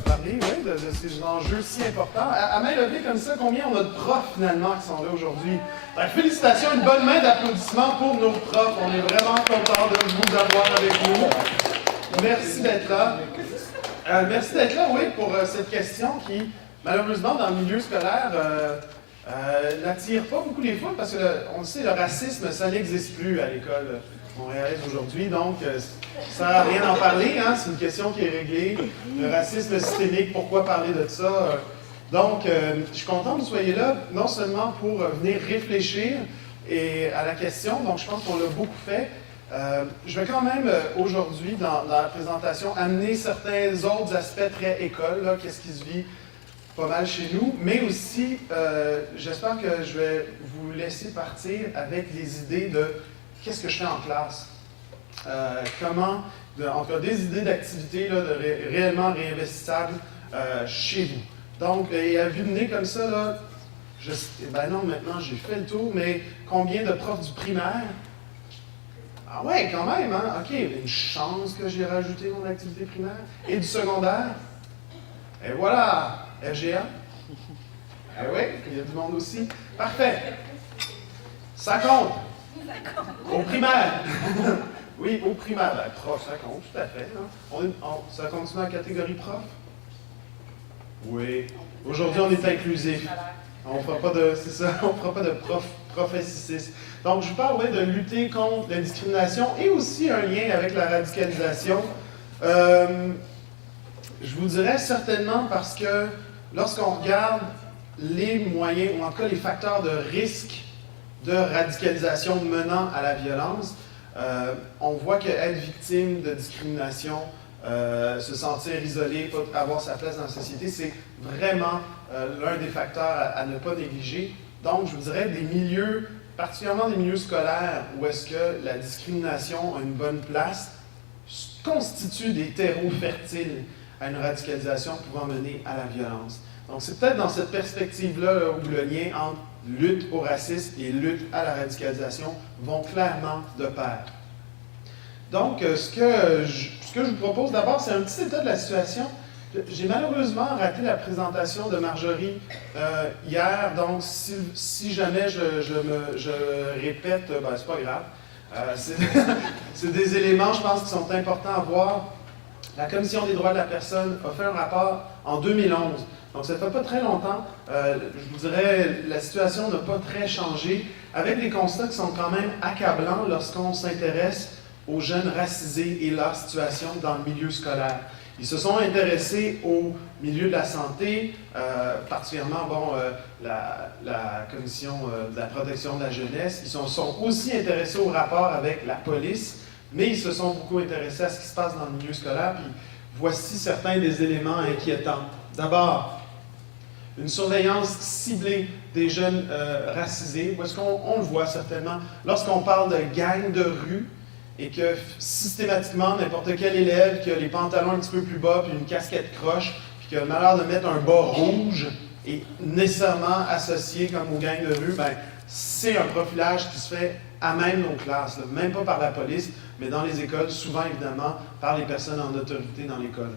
parler de ces enjeux si importants. À main levée comme ça, combien on a de profs finalement qui sont là aujourd'hui? Félicitations, une bonne main d'applaudissements pour nos profs. On est vraiment contents de vous avoir avec nous. Merci d'être là. Merci d'être là, oui, pour cette question qui, malheureusement, dans le milieu scolaire, n'attire pas beaucoup les foules parce que, on le sait, le racisme, ça n'existe plus à l'école montréalaise aujourd'hui. Donc, ça n'a rien d'en parler, hein? C'est une question qui est réglée. Le racisme systémique, pourquoi parler de ça? Donc, je suis content que vous soyez là, non seulement pour venir réfléchir à la question, donc je pense qu'on l'a beaucoup fait. Je vais quand même, aujourd'hui, dans la présentation, amener certains autres aspects très école, qu'est-ce qui se vit pas mal chez nous, mais aussi, j'espère que je vais vous laisser partir avec des idées de qu'est-ce que je fais en classe, en tout cas, des idées d'activités réellement réinvestissables chez vous. Donc, et à vue de nez comme ça, là, ben non, maintenant j'ai fait le tour, mais combien de profs du primaire? Ah ouais, quand même, hein? OK, une chance que j'ai rajouté mon activité primaire. Et du secondaire? Et voilà! RGA? Ah oui, il y a du monde aussi. Parfait. Ça compte. Au primaire. Oui, au primaire. Ben, prof, ça compte, tout à fait. Hein? Ça continue en catégorie prof? Oui. Aujourd'hui, on est inclusif. On ne fera pas de, c'est ça, on fera pas de prophéticisme. Donc, je vous parlerai de lutter contre la discrimination et aussi un lien avec la radicalisation. Je vous dirais certainement parce que lorsqu'on regarde les moyens, ou en tout cas les facteurs de risque de radicalisation menant à la violence, on voit qu'être victime de discrimination, se sentir isolé, pas avoir sa place dans la société, c'est vraiment l'un des facteurs à ne pas négliger. Donc, je vous dirais des milieux, particulièrement des milieux scolaires, où est-ce que la discrimination a une bonne place, constituent des terreaux fertiles à une radicalisation pouvant mener à la violence. Donc, c'est peut-être dans cette perspective-là où le lien entre lutte au racisme et lutte à la radicalisation vont clairement de pair. Donc, ce que je vous propose d'abord, c'est un petit état de la situation. J'ai malheureusement raté la présentation de Marjorie hier, donc si jamais je répète, ben, c'est pas grave. C'est des éléments, je pense, qui sont importants à voir. La Commission des droits de la personne a fait un rapport en 2011. Donc, ça ne fait pas très longtemps. Je vous dirais, la situation n'a pas très changé, avec des constats qui sont quand même accablants lorsqu'on s'intéresse aux jeunes racisés et leur situation dans le milieu scolaire. Ils se sont intéressés au milieu de la santé, particulièrement la Commission de la protection de la jeunesse. Ils sont aussi intéressés au rapport avec la police, mais ils se sont beaucoup intéressés à ce qui se passe dans le milieu scolaire. Puis voici certains des éléments inquiétants. D'abord, une surveillance ciblée des jeunes racisés. Où est-ce qu'on le voit certainement? Lorsqu'on parle de gangs de rue, et que systématiquement, n'importe quel élève qui a les pantalons un petit peu plus bas, puis une casquette croche, puis qui a le malheur de mettre un bas rouge, est nécessairement associé comme aux gangs de rue, ben, c'est un profilage qui se fait à même nos classes, là, même pas par la police, mais dans les écoles, souvent évidemment par les personnes en autorité dans l'école.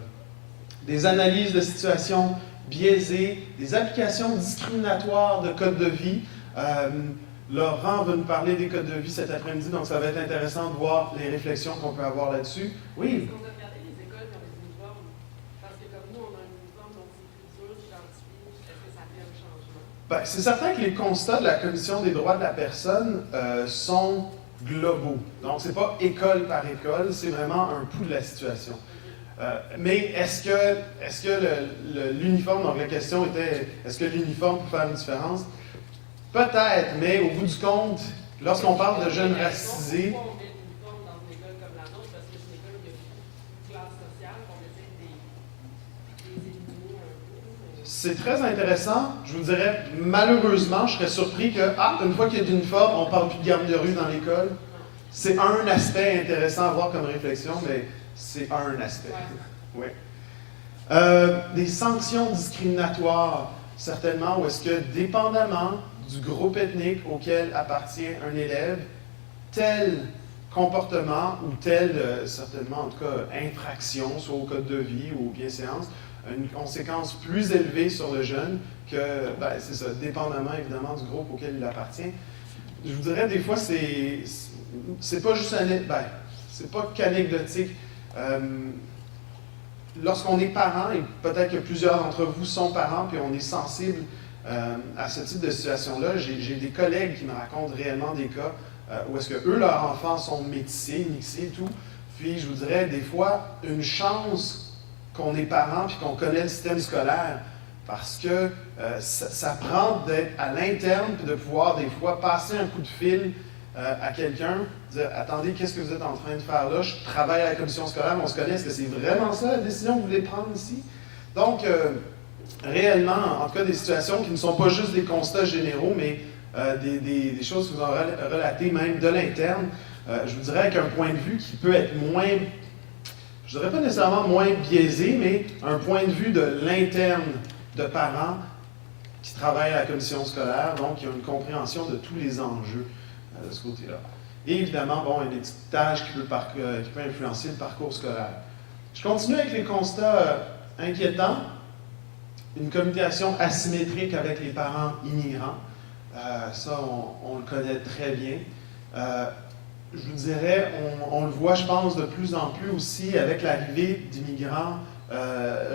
Des analyses de situations biaisées, des applications discriminatoires de codes de vie. Laurent va nous parler des codes de vie cet après-midi, donc ça va être intéressant de voir les réflexions qu'on peut avoir là-dessus. Oui? Est-ce qu'on a regardé les écoles qui ont des uniformes? Parce que comme nous, on a un uniforme, donc c'est plus dur d'identifier. Est-ce que ça fait un changement? Ben, c'est certain que les constats de la Commission des droits de la personne sont globaux. Donc, ce n'est pas école par école, c'est vraiment un pouls de la situation. Mais est-ce que l'uniforme, donc la question était, est-ce que l'uniforme peut faire une différence? Peut-être, mais au bout du compte, lorsqu'on parle de jeunes racisés... Pourquoi on met l'uniforme dans une école comme la nôtre? Parce que c'est une école où il y a beaucoup de classes sociales, qu'on essaie de les éliminer un peu. C'est très intéressant. Je vous dirais, malheureusement, je serais surpris que, une fois qu'il y a d'uniforme, on ne parle plus de garde de rue dans l'école. C'est un aspect intéressant à voir comme réflexion, mais c'est un aspect. Ouais. Des sanctions discriminatoires, certainement, où est-ce que, dépendamment du groupe ethnique auquel appartient un élève, tel comportement ou telle, certainement en tout cas, infraction, soit au code de vie ou aux bienséances, a une conséquence plus élevée sur le jeune que, ben, c'est ça, dépendamment évidemment du groupe auquel il appartient. Je vous dirais, des fois, c'est pas juste c'est pas qu'anecdotique. Lorsqu'on est parent, et peut-être que plusieurs d'entre vous sont parents, puis on est sensible à ce type de situation-là, j'ai des collègues qui me racontent réellement des cas où est-ce que eux, leurs enfants sont métissés, mixés et tout. Puis je vous dirais, des fois, une chance qu'on est parent puis qu'on connaît le système scolaire, parce que ça prend d'être à l'interne puis de pouvoir des fois passer un coup de fil à quelqu'un, dire « Attendez, qu'est-ce que vous êtes en train de faire là? Je travaille à la commission scolaire, on se connaît, est-ce que c'est vraiment ça la décision que vous voulez prendre ici? » Donc, réellement, en tout cas, des situations qui ne sont pas juste des constats généraux, mais des choses que vous avez relatées même de l'interne, je vous dirais avec un point de vue qui peut être moins, je ne dirais pas nécessairement moins biaisé, mais un point de vue de l'interne de parents qui travaillent à la commission scolaire, donc qui ont une compréhension de tous les enjeux de ce côté-là. Et évidemment, bon, il y a des petites tâches qui peuvent influencer le parcours scolaire. Je continue avec les constats inquiétants. Une communication asymétrique avec les parents immigrants. Ça, on le connaît très bien. Je vous dirais, on le voit, je pense, de plus en plus aussi avec l'arrivée d'immigrants,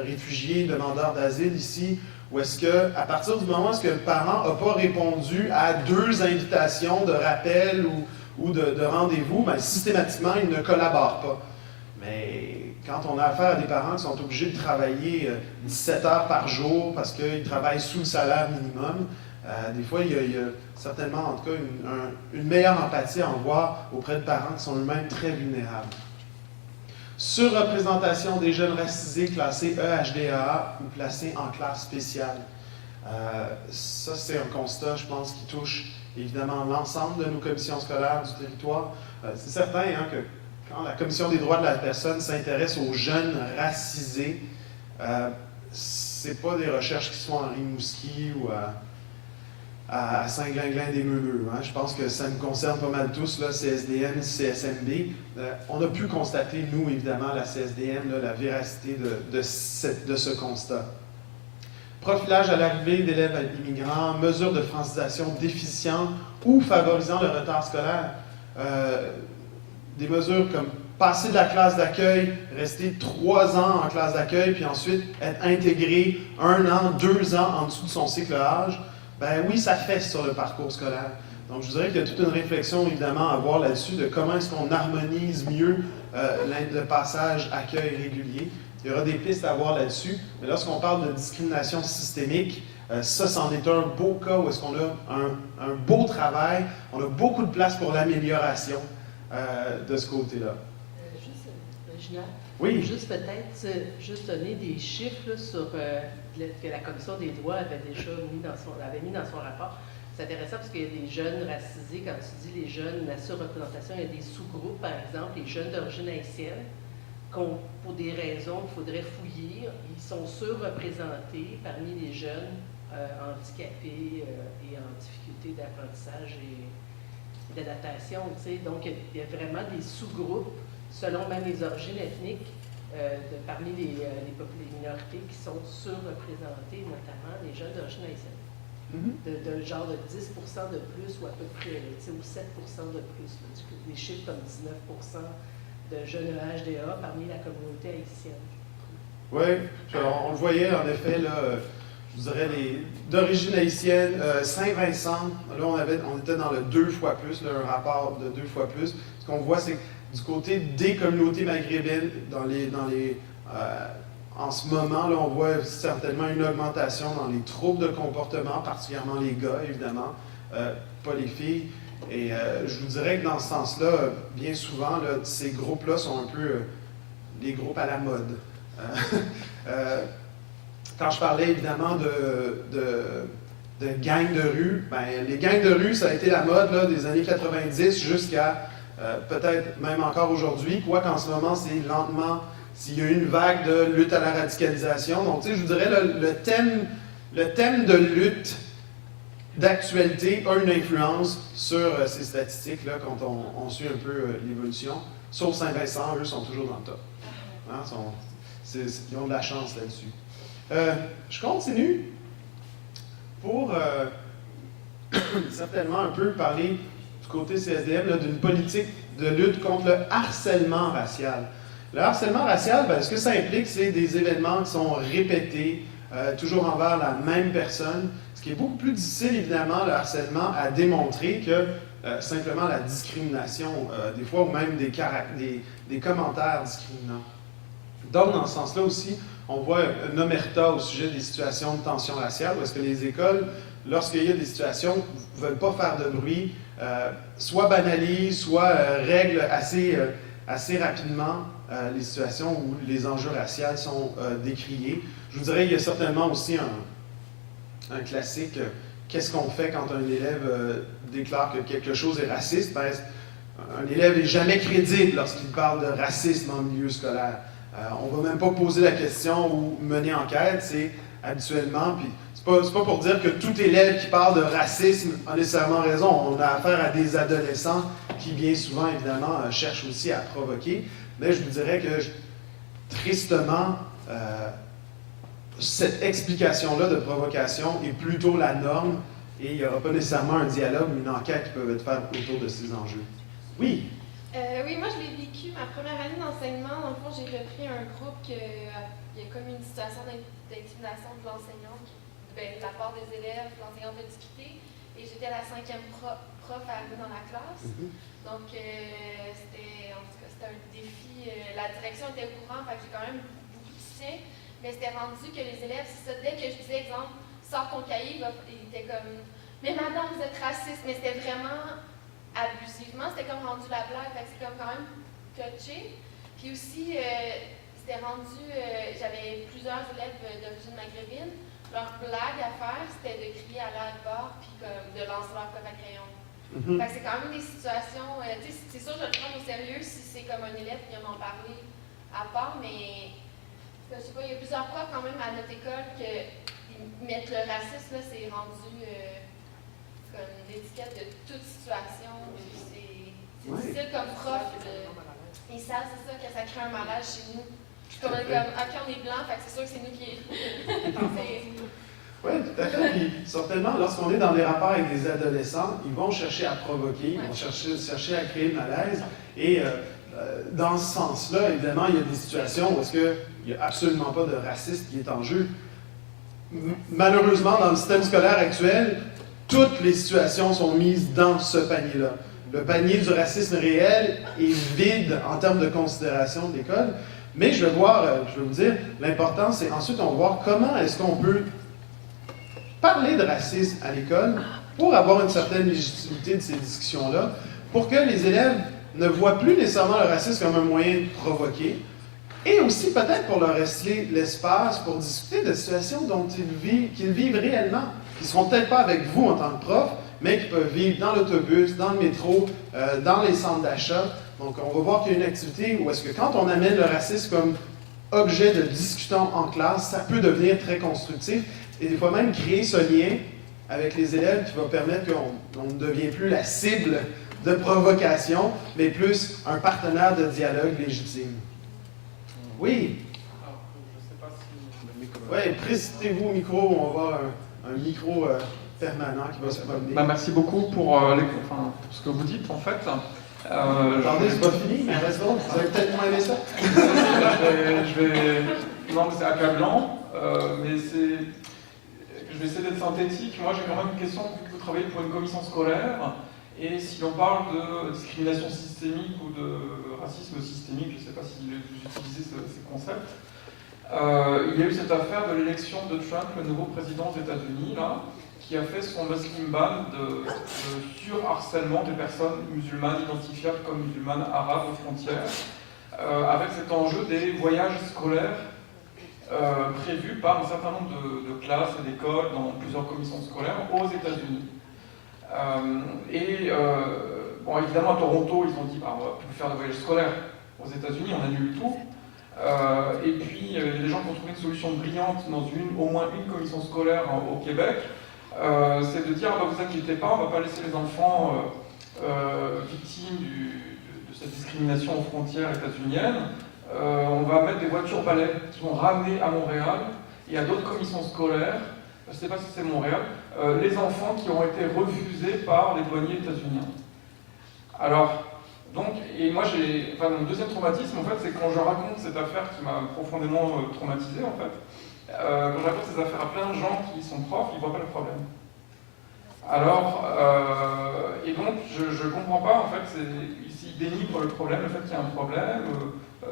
réfugiés, demandeurs d'asile ici, où est-ce que, à partir du moment où le parent n'a pas répondu à 2 invitations de rappel ou de rendez-vous, ben, systématiquement, il ne collabore pas. Mais quand on a affaire à des parents qui sont obligés de travailler 17 heures par jour parce qu'ils travaillent sous le salaire minimum, des fois, il y a certainement, en tout cas, une meilleure empathie à en voir auprès de parents qui sont eux-mêmes très vulnérables. Surreprésentation des jeunes racisés classés EHDAA ou placés en classe spéciale. Ça, c'est un constat, je pense, qui touche évidemment l'ensemble de nos commissions scolaires du territoire. C'est certain hein, que quand la Commission des droits de la personne s'intéresse aux jeunes racisés, c'est pas des recherches qui sont en Rimouski ou à Saint-Glinglin-des-Meuleux. Hein. Je pense que ça nous concerne pas mal tous, là, CSDM, CSMB. On a pu constater, nous, évidemment, la CSDM, là, la véracité de ce constat. Profilage à l'arrivée d'élèves immigrants, mesures de francisation déficientes ou favorisant le retard scolaire. Des mesures comme passer de la classe d'accueil, rester 3 ans en classe d'accueil, puis ensuite être intégré 1 an, 2 ans en dessous de son cycle âge. Ben oui, ça fesse sur le parcours scolaire. Donc, je vous dirais qu'il y a toute une réflexion, évidemment, à avoir là-dessus de comment est-ce qu'on harmonise mieux le passage accueil régulier. Il y aura des pistes à avoir là-dessus. Mais lorsqu'on parle de discrimination systémique, ça, c'en est un beau cas où est-ce qu'on a un beau travail, on a beaucoup de place pour l'amélioration de ce côté-là. Juste, Gina, oui. Juste peut-être, juste donner des chiffres là, sur que la Commission des droits avait déjà mis dans son rapport. C'est intéressant parce qu'il y a des jeunes racisés, quand tu dis les jeunes, la surreprésentation, il y a des sous-groupes, par exemple, les jeunes d'origine haïtienne, pour des raisons qu'il faudrait fouiller, ils sont surreprésentés parmi les jeunes handicapés et en difficulté d'apprentissage et d'adaptation. Donc, il y a vraiment des sous-groupes, selon même les origines ethniques, parmi les minorités qui sont surreprésentées, notamment les jeunes d'origine haïtienne. De genre de 10 de plus ou à peu près, ou 7 de plus. Des chiffres comme 19 de jeunes HDA parmi la communauté haïtienne. Oui, on le voyait en effet, là, je vous dirais, d'origine haïtienne, Saint-Vincent, là on était dans le 2 fois plus, là, un rapport de 2 fois plus. Ce qu'on voit, c'est que du côté des communautés maghrébines, en ce moment, là, on voit certainement une augmentation dans les troubles de comportement, particulièrement les gars, évidemment, pas les filles. Et je vous dirais que dans ce sens-là, bien souvent, là, ces groupes-là sont un peu les groupes à la mode. Quand je parlais évidemment de gangs de rue, ben, les gangs de rue, ça a été la mode là, des années 90 jusqu'à peut-être même encore aujourd'hui, quoiqu'en ce moment, c'est lentement, s'il y a une vague de lutte à la radicalisation. Donc, tu sais, je vous dirais, le thème de lutte d'actualité a une influence sur ces statistiques-là quand on suit un peu l'évolution. Sauf Saint-Vincent, eux sont toujours dans le top. Hein, ils ont de la chance là-dessus. Je continue pour certainement un peu parler du côté CSDM d'une politique de lutte contre le harcèlement racial. Le harcèlement racial, ce que ça implique, c'est des événements qui sont répétés, toujours envers la même personne, ce qui est beaucoup plus difficile, évidemment, le harcèlement, à démontrer que simplement la discrimination, des fois, ou même des commentaires discriminants. Donc, dans ce sens-là aussi, on voit une omerta au sujet des situations de tension raciale, parce que les écoles, lorsqu'il y a des situations, ne veulent pas faire de bruit, soit banalisent, soit règlent assez rapidement les situations où les enjeux raciaux sont décriés. Je vous dirais, il y a certainement aussi un classique, qu'est-ce qu'on fait quand un élève déclare que quelque chose est raciste? Un élève n'est jamais crédible lorsqu'il parle de racisme en milieu scolaire. On ne va même pas poser la question ou mener enquête, c'est habituellement, puis c'est pas pour dire que tout élève qui parle de racisme a nécessairement raison. On a affaire à des adolescents qui, bien souvent, évidemment, cherchent aussi à provoquer. Mais je vous dirais que, tristement, cette explication-là de provocation est plutôt la norme et il n'y aura pas nécessairement un dialogue ou une enquête qui peut être faite autour de ces enjeux. Oui? Oui, moi je l'ai vécu ma première année d'enseignement. Dans le fond, j'ai repris un groupe il y a comme une situation d'intimidation de l'enseignant, de la part des élèves, l'enseignant veut discuter. Et j'étais la 5e prof arrivée dans la classe. Donc, c'était un défi. La direction était au courant, fait que j'ai quand même beaucoup de soutien. Mais c'était rendu que les élèves, c'est ça, dès que je disais, exemple, sors ton cahier, ils étaient comme, mais madame, vous êtes raciste. Mais c'était vraiment abusivement, c'était comme rendu la blague, fait que c'est comme quand même touché. Puis aussi, c'était rendu, j'avais plusieurs élèves d'origine maghrébine, leur blague à faire, c'était de crier à l'air bord, puis comme de lancer leur colle à crayon. Fait que c'est quand même des situations, c'est sûr, je le prends au sérieux si c'est comme un élève qui vient m'en parler à part, mais je sais pas, il y a plusieurs profs quand même à notre école qui mettent le racisme, là, c'est rendu comme l'étiquette de toute situation. C'est difficile comme prof. Et ça, c'est ça, que ça crée un malaise chez nous. Comme, OK, on est blanc, fait que c'est sûr que c'est nous qui. Oui, tout à fait. Puis, certainement, lorsqu'on est dans des rapports avec des adolescents, ils vont chercher à provoquer, ils vont chercher à créer le malaise. Et dans ce sens-là, évidemment, il y a des situations où il n'y a absolument pas de racisme qui est en jeu. Malheureusement, dans le système scolaire actuel, toutes les situations sont mises dans ce panier-là. Le panier du racisme réel est vide en termes de considération de l'école, mais je vais vous dire, l'important, c'est ensuite on va voir comment est-ce qu'on peut parler de racisme à l'école pour avoir une certaine légitimité de ces discussions-là, pour que les élèves ne voient plus nécessairement le racisme comme un moyen de provoquer, et aussi peut-être pour leur laisser l'espace pour discuter de situations dont qu'ils vivent réellement, qui ne seront peut-être pas avec vous en tant que prof, mais qui peuvent vivre dans l'autobus, dans le métro, dans les centres d'achat. Donc, on va voir qu'il y a une activité où est-ce que quand on amène le racisme comme objet de discussion en classe, ça peut devenir très constructif et des fois même créer ce lien avec les élèves qui va permettre qu'on ne devient plus la cible de provocation, mais plus un partenaire de dialogue légitime. Oui? Alors, je ne sais pas si... Oui, présentez-vous au micro, on va avoir un micro permanent qui va se promener. Merci beaucoup pour ce que vous dites, en fait. Attendez, c'est pas fini, mais reste donc, vous avez peut-être moins aimé ça. Non, mais c'est accablant, mais je vais essayer d'être synthétique. Moi, j'ai quand même une question, vu que vous travaillez pour une commission scolaire, et si l'on parle de discrimination systémique ou de racisme systémique, je ne sais pas si vous utilisez ces concepts, il y a eu cette affaire de l'élection de Trump, le nouveau président des États-Unis, là, qui a fait son Muslim ban de surharcèlement des personnes musulmanes identifiables comme musulmanes arabes aux frontières, avec cet enjeu des voyages scolaires prévus par un certain nombre de classes et d'écoles dans plusieurs commissions scolaires aux États-Unis. Bon, évidemment, à Toronto, ils ont dit on va plus faire de voyages scolaires aux États-Unis, on annule tout. Et puis, il y a des gens qui ont trouvé une solution brillante dans au moins une commission scolaire au Québec, c'est de dire, bah, vous inquiétez pas, on ne va pas laisser les enfants victimes de cette discrimination aux frontières états-uniennes. On va mettre des voitures balais qui vont ramener à Montréal et à d'autres commissions scolaires, je ne sais pas si c'est Montréal, les enfants qui ont été refusés par les douaniers états-uniens. Alors, donc, et moi mon deuxième traumatisme, en fait, c'est quand je raconte cette affaire qui m'a profondément traumatisé, en fait. Quand je raconte ces affaires à plein de gens qui sont profs, ils ne voient pas le problème. Alors, et donc, je ne comprends pas, en fait, ils dénigrent le problème, le fait qu'il y a un problème.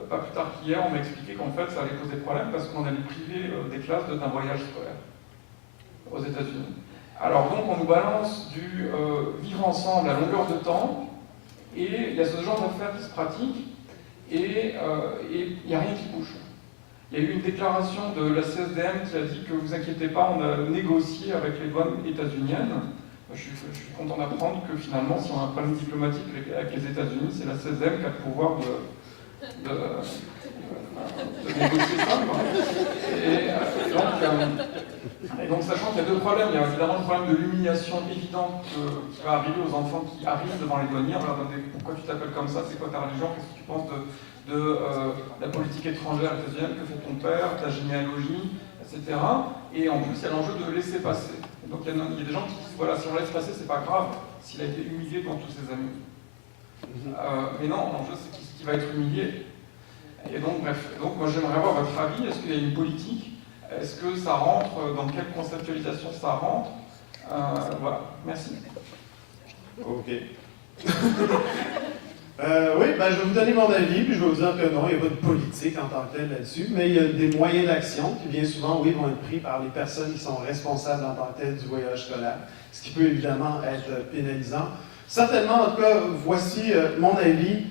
Pas plus tard qu'hier, on m'a expliqué qu'en fait, ça allait poser problème parce qu'on allait priver des classes d'un voyage scolaire aux États-Unis. Alors donc, on nous balance du vivre ensemble à longueur de temps, et il y a ce genre d'affaires qui se pratiquent, et il n'y a rien qui bouge. Il y a eu une déclaration de la CSDM qui a dit que vous inquiétez pas, on a négocié avec les douanes états-uniennes. Je suis content d'apprendre que finalement, si on a un problème diplomatique avec les États-Unis, c'est la CSDM qui a le pouvoir de négocier ça. Et donc, sachant qu'il y a deux problèmes, il y a évidemment le problème de l'humiliation évidente qui va arriver aux enfants qui arrivent devant les douaniers. On leur demande pourquoi tu t'appelles comme ça, c'est quoi ta religion, qu'est-ce que tu penses de la politique étrangère états-unienne, que fait ton père, ta généalogie, etc. Et en plus, il y a l'enjeu de laisser passer. Et donc, il y a des gens qui disent voilà, si on laisse passer, c'est pas grave s'il a été humilié pendant tous ces années. Mais non, l'enjeu, c'est qu'il va être humilié. Et donc, bref, donc moi j'aimerais avoir votre avis. Est-ce qu'il y a une politique? Est-ce que ça rentre? Dans quelle conceptualisation ça rentre? Voilà, merci. Ok. Oui, ben, je vais vous donner mon avis, puis je vais vous dire que non, il n'y a pas de politique en tant que telle là-dessus, mais il y a des moyens d'action qui, bien souvent, oui, vont être pris par les personnes qui sont responsables en tant que telle du voyage scolaire, ce qui peut évidemment être pénalisant. Certainement, en tout cas, voici mon avis.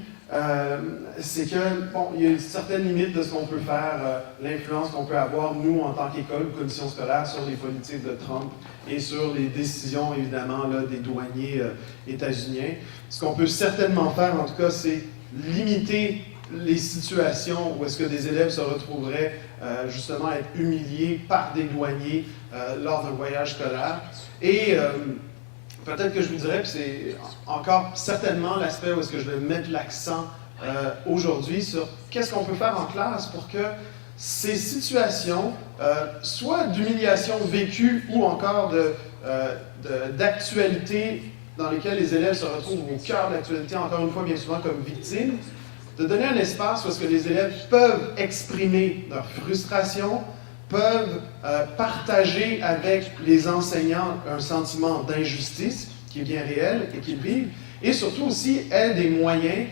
C'est que, bon, il y a une certaine limite de ce qu'on peut faire, l'influence qu'on peut avoir, nous, en tant qu'école ou commission scolaire, sur les politiques de Trump et sur les décisions, évidemment, là, des douaniers états-uniens. Ce qu'on peut certainement faire, en tout cas, c'est limiter les situations où est-ce que des élèves se retrouveraient justement à être humiliés par des douaniers lors d'un voyage scolaire. Et peut-être que je vous dirais, puis c'est encore certainement l'aspect où est-ce que je vais mettre l'accent aujourd'hui sur qu'est-ce qu'on peut faire en classe pour que ces situations, soit d'humiliation vécue ou encore d'actualité dans lesquelles les élèves se retrouvent au cœur de l'actualité, encore une fois, bien souvent comme victimes, de donner un espace où est-ce que les élèves peuvent exprimer leur frustration, peuvent partager avec les enseignants un sentiment d'injustice qui est bien réel et qu'ils vivent, et surtout aussi aient des moyens,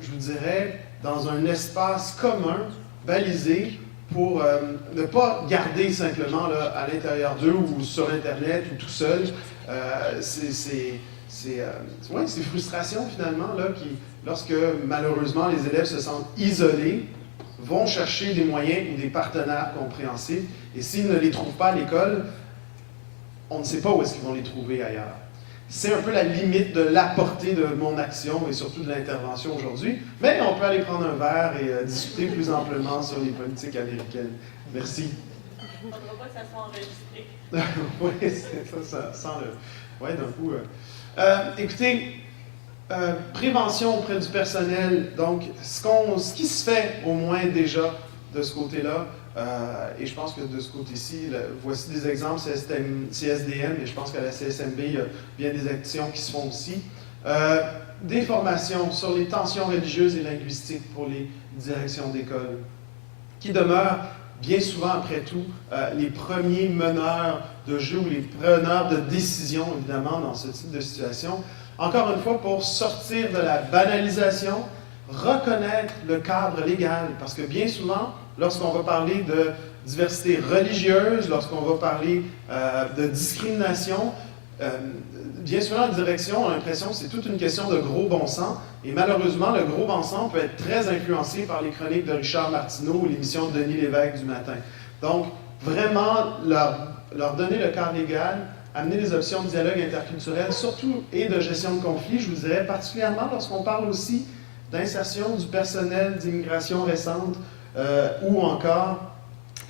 je vous dirais, dans un espace commun, balisé, pour ne pas garder simplement là, à l'intérieur d'eux ou sur Internet ou tout seul ces frustrations finalement là, qui, lorsque malheureusement les élèves se sentent isolés, vont chercher des moyens ou des partenaires compréhensifs, et s'ils ne les trouvent pas à l'école, on ne sait pas où est-ce qu'ils vont les trouver ailleurs. C'est un peu la limite de la portée de mon action et surtout de l'intervention aujourd'hui, mais on peut aller prendre un verre et discuter plus amplement sur les politiques américaines. Merci. On ne voudra pas que ça soit enregistré. Oui, c'est ça sent le... Oui, d'un coup... écoutez, prévention auprès du personnel, donc ce qui se fait au moins déjà de ce côté-là, et je pense que de ce côté-ci, voici des exemples CSDM, et je pense qu'à la CSMB, il y a bien des actions qui se font aussi. Des formations sur les tensions religieuses et linguistiques pour les directions d'école, qui demeurent bien souvent, après tout, les premiers meneurs de jeu ou les preneurs de décision, évidemment, dans ce type de situation. Encore une fois, pour sortir de la banalisation, reconnaître le cadre légal, parce que bien souvent, lorsqu'on va parler de diversité religieuse, lorsqu'on va parler de discrimination, bien souvent, la direction a l'impression que c'est toute une question de gros bon sens, et malheureusement, le gros bon sens peut être très influencé par les chroniques de Richard Martineau ou l'émission de Denis Lévesque du matin. Donc, vraiment, leur donner le cadre légal, amener des options de dialogue interculturel, surtout, et de gestion de conflits, je vous dirais, particulièrement lorsqu'on parle aussi d'insertion du personnel d'immigration récente, ou encore,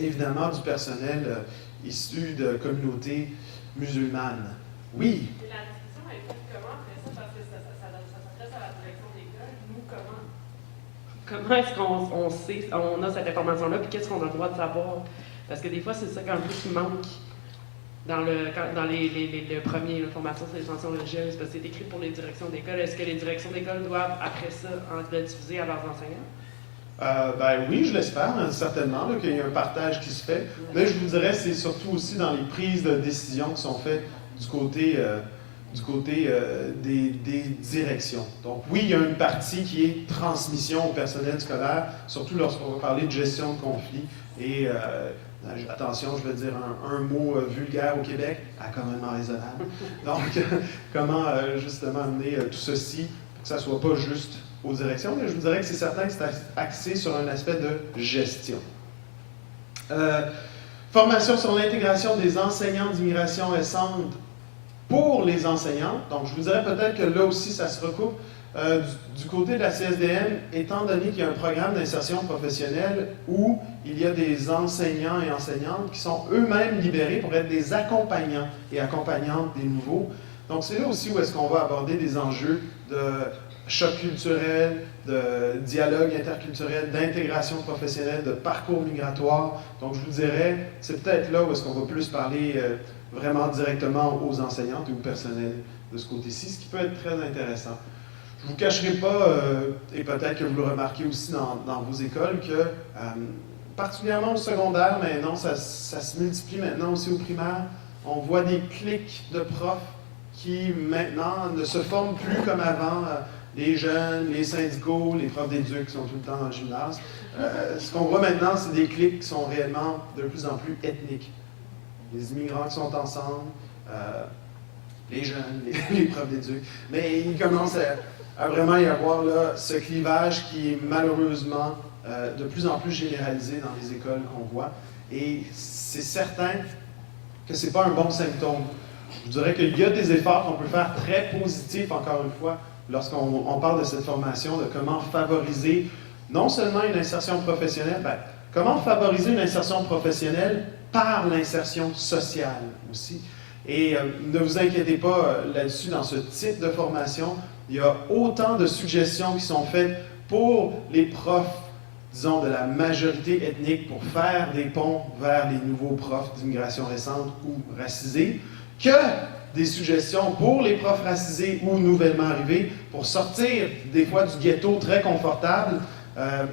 évidemment du personnel issu de communautés musulmanes. Oui. Et la discussion est faite comment après ça? Parce que ça s'adresse à la direction d'école. Nous, comment? Comment est-ce qu'on sait, on a cette information-là, puis qu'est-ce qu'on a le droit de savoir? Parce que des fois, c'est ça qu'un peu qui manque dans les premiers formations sur les sanctions religieuses, parce que c'est écrit pour les directions d'école. Est-ce que les directions d'école doivent, après ça, le diffuser à leurs enseignants? Ben oui, je l'espère, certainement, là, qu'il y a un partage qui se fait. Mais je vous dirais, c'est surtout aussi dans les prises de décision qui sont faites du côté des directions. Donc oui, il y a une partie qui est transmission au personnel scolaire, surtout lorsqu'on va parler de gestion de conflits. Et attention, je vais dire un mot vulgaire au Québec, accommodement raisonnable. Donc, comment justement amener tout ceci pour que ça ne soit pas juste aux directions, mais je vous dirais que c'est certain que c'est axé sur un aspect de gestion. Formation sur l'intégration des enseignants d'immigration récente pour les enseignants. Donc, je vous dirais peut-être que là aussi, ça se recoupe. Du côté de la CSDM, étant donné qu'il y a un programme d'insertion professionnelle où il y a des enseignants et enseignantes qui sont eux-mêmes libérés pour être des accompagnants et accompagnantes des nouveaux. Donc, c'est là aussi où est-ce qu'on va aborder des enjeux de choc culturel, de dialogue interculturel, d'intégration professionnelle, de parcours migratoire. Donc, je vous dirais, c'est peut-être là où est-ce qu'on va plus parler vraiment directement aux enseignantes et au personnel de ce côté-ci, ce qui peut être très intéressant. Je ne vous cacherai pas, et peut-être que vous le remarquez aussi dans vos écoles, que particulièrement au secondaire, mais non, ça se multiplie maintenant aussi au primaire, on voit des cliques de profs qui maintenant ne se forment plus comme avant. Les jeunes, les syndicaux, les profs d'éduc qui sont tout le temps dans le gymnase. Ce qu'on voit maintenant, c'est des cliques qui sont réellement de plus en plus ethniques. Les immigrants qui sont ensemble, les jeunes, les profs d'éduc. Mais il commence à vraiment y avoir là, ce clivage qui est malheureusement de plus en plus généralisé dans les écoles qu'on voit. Et c'est certain que ce n'est pas un bon symptôme. Je dirais qu'il y a des efforts qu'on peut faire très positifs, encore une fois, lorsqu'on parle de cette formation, de comment favoriser non seulement une insertion professionnelle, comment favoriser une insertion professionnelle par l'insertion sociale aussi. Et ne vous inquiétez pas là-dessus, dans ce type de formation, il y a autant de suggestions qui sont faites pour les profs, disons, de la majorité ethnique pour faire des ponts vers les nouveaux profs d'immigration récente ou racisés, que des suggestions pour les profs racisés ou nouvellement arrivés pour sortir des fois du ghetto très confortable,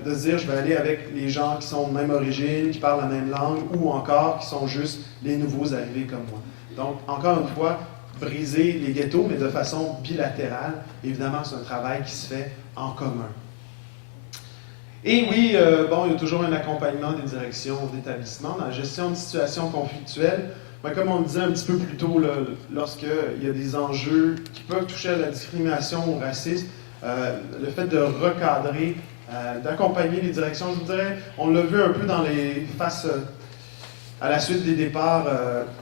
de se dire je vais aller avec les gens qui sont de même origine, qui parlent la même langue ou encore qui sont juste les nouveaux arrivés comme moi. Donc, encore une fois, briser les ghettos, mais de façon bilatérale. Évidemment, c'est un travail qui se fait en commun. Et oui, il y a toujours un accompagnement des directions d'établissement dans la gestion de situations conflictuelles. Ben, comme on le disait un petit peu plus tôt, lorsqu'il y a des enjeux qui peuvent toucher à la discrimination ou au racisme, le fait de recadrer, d'accompagner les directions, je vous dirais, on l'a vu un peu face à la suite des départs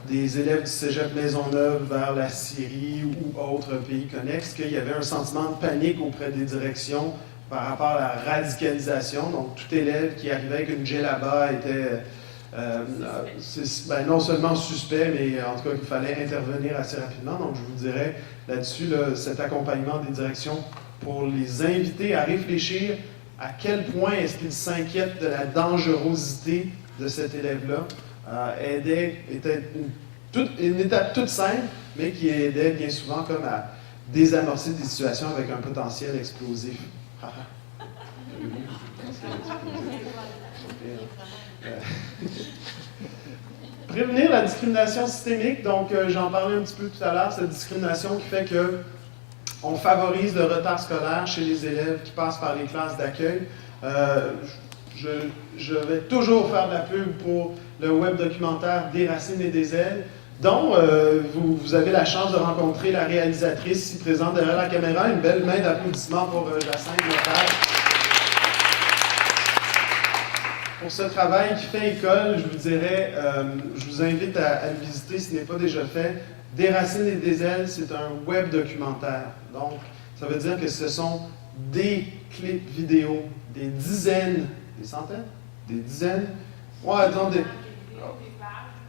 des élèves du Cégep Maisonneuve vers la Syrie ou autres pays connexes, qu'il y avait un sentiment de panique auprès des directions par rapport à la radicalisation. Donc, tout élève qui arrivait avec une djellaba était non seulement suspect, mais en tout cas, il fallait intervenir assez rapidement. Donc, je vous dirais là-dessus, cet accompagnement des directions pour les inviter à réfléchir à quel point est-ce qu'ils s'inquiètent de la dangerosité de cet élève-là. Était une étape toute simple, mais qui aidait bien souvent comme à désamorcer des situations avec un potentiel explosif. Prévenir la discrimination systémique, donc j'en parlais un petit peu tout à l'heure, cette discrimination qui fait qu'on favorise le retard scolaire chez les élèves qui passent par les classes d'accueil. Je vais toujours faire de la pub pour le web documentaire Des racines et des ailes, dont vous avez la chance de rencontrer la réalisatrice ici présente derrière la caméra. Une belle main d'applaudissement pour Jacinthe Lepage. Pour ce travail qui fait école, je vous dirais, je vous invite à le visiter si ce n'est pas déjà fait. Des racines et des ailes, c'est un web documentaire. Donc, ça veut dire que ce sont des clips vidéo, des dizaines, des centaines, des dizaines Ouais, attendez.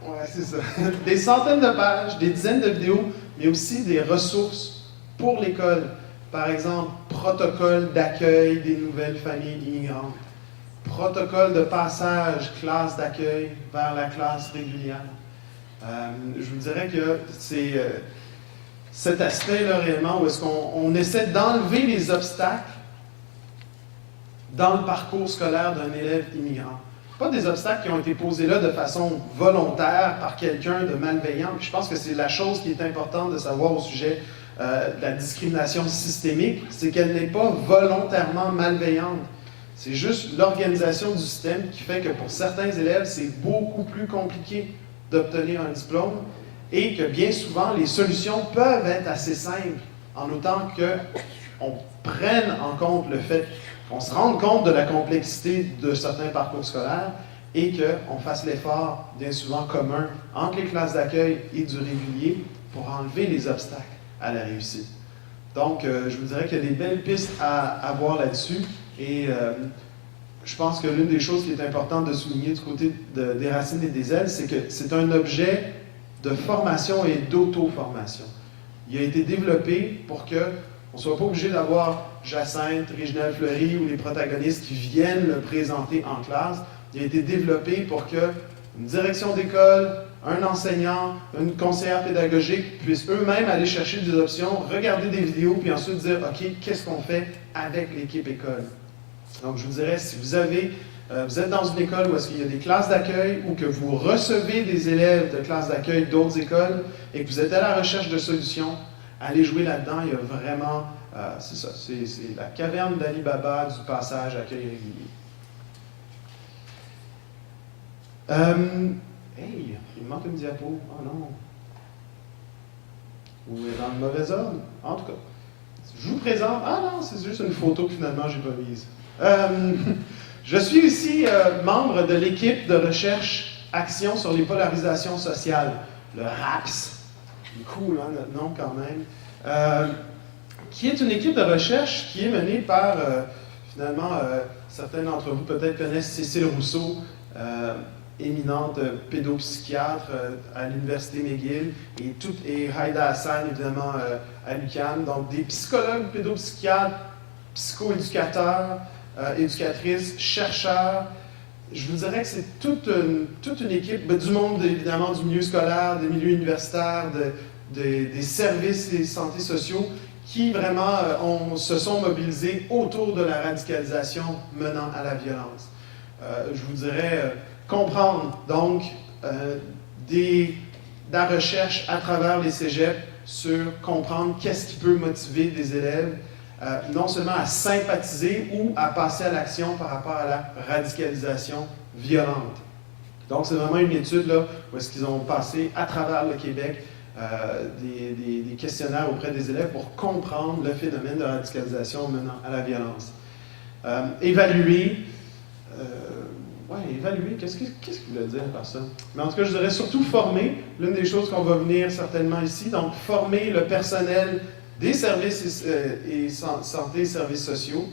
Ouais, c'est ça. Des centaines de pages, des dizaines de vidéos, mais aussi des ressources pour l'école. Par exemple, protocole d'accueil des nouvelles familles immigrantes, protocole de passage classe d'accueil vers la classe régulière. Je vous dirais que c'est cet aspect-là réellement où est-ce qu'on essaie d'enlever les obstacles dans le parcours scolaire d'un élève immigrant. Pas des obstacles qui ont été posés là de façon volontaire par quelqu'un de malveillant. Puis je pense que c'est la chose qui est importante de savoir au sujet de la discrimination systémique, c'est qu'elle n'est pas volontairement malveillante. C'est juste l'organisation du système qui fait que pour certains élèves, c'est beaucoup plus compliqué d'obtenir un diplôme et que bien souvent, les solutions peuvent être assez simples en autant qu'on prenne en compte le fait qu'on se rende compte de la complexité de certains parcours scolaires et qu'on fasse l'effort, bien souvent commun, entre les classes d'accueil et du régulier pour enlever les obstacles à la réussite. Donc, je vous dirais qu'il y a des belles pistes à avoir là-dessus et je pense que l'une des choses qui est importante de souligner du côté des racines et des ailes, c'est que c'est un objet de formation et d'auto-formation. Il a été développé pour qu'on ne soit pas obligé d'avoir Jacinthe, Réginald Fleury ou les protagonistes qui viennent le présenter en classe. Il a été développé pour qu'une direction d'école, un enseignant, une conseillère pédagogique puissent eux-mêmes aller chercher des options, regarder des vidéos, puis ensuite dire « OK, qu'est-ce qu'on fait avec l'équipe école? » Donc, je vous dirais, si vous êtes dans une école où est-ce qu'il y a des classes d'accueil ou que vous recevez des élèves de classes d'accueil d'autres écoles et que vous êtes à la recherche de solutions, allez jouer là-dedans. Il y a vraiment, c'est ça, c'est la caverne d'Ali Baba du passage accueil régulier. Hey, il me manque une diapo. Oh non. Ou est dans le mauvais ordre. En tout cas, je vous présente. Ah non, c'est juste une photo que finalement j'ai pas mise. Je suis ici membre de l'équipe de recherche Action sur les polarisations sociales, le RAPS. Cool, hein, notre nom quand même. Qui est une équipe de recherche qui est menée par, finalement, certains d'entre vous peut-être connaissent Cécile Rousseau, éminente pédopsychiatre à l'Université McGill, et Haïda Hassan, évidemment, à l'UQAM. Donc, des psychologues, pédopsychiatres, psychoéducateurs, éducatrices, chercheurs. Je vous dirais que c'est toute une équipe du monde, évidemment, du milieu scolaire, des milieux universitaires, des services et santé sociaux qui vraiment se sont mobilisés autour de la radicalisation menant à la violence. Je vous dirais comprendre donc la recherche à travers les cégeps sur comprendre qu'est-ce qui peut motiver des élèves non seulement à sympathiser ou à passer à l'action par rapport à la radicalisation violente. Donc, c'est vraiment une étude là, où est-ce qu'ils ont passé à travers le Québec des questionnaires auprès des élèves pour comprendre le phénomène de radicalisation menant à la violence. Évaluer, qu'est-ce qu'il voulait dire par ça? Mais en tout cas, je dirais surtout former, l'une des choses qu'on va venir certainement ici, donc former le personnel des services et santé et services sociaux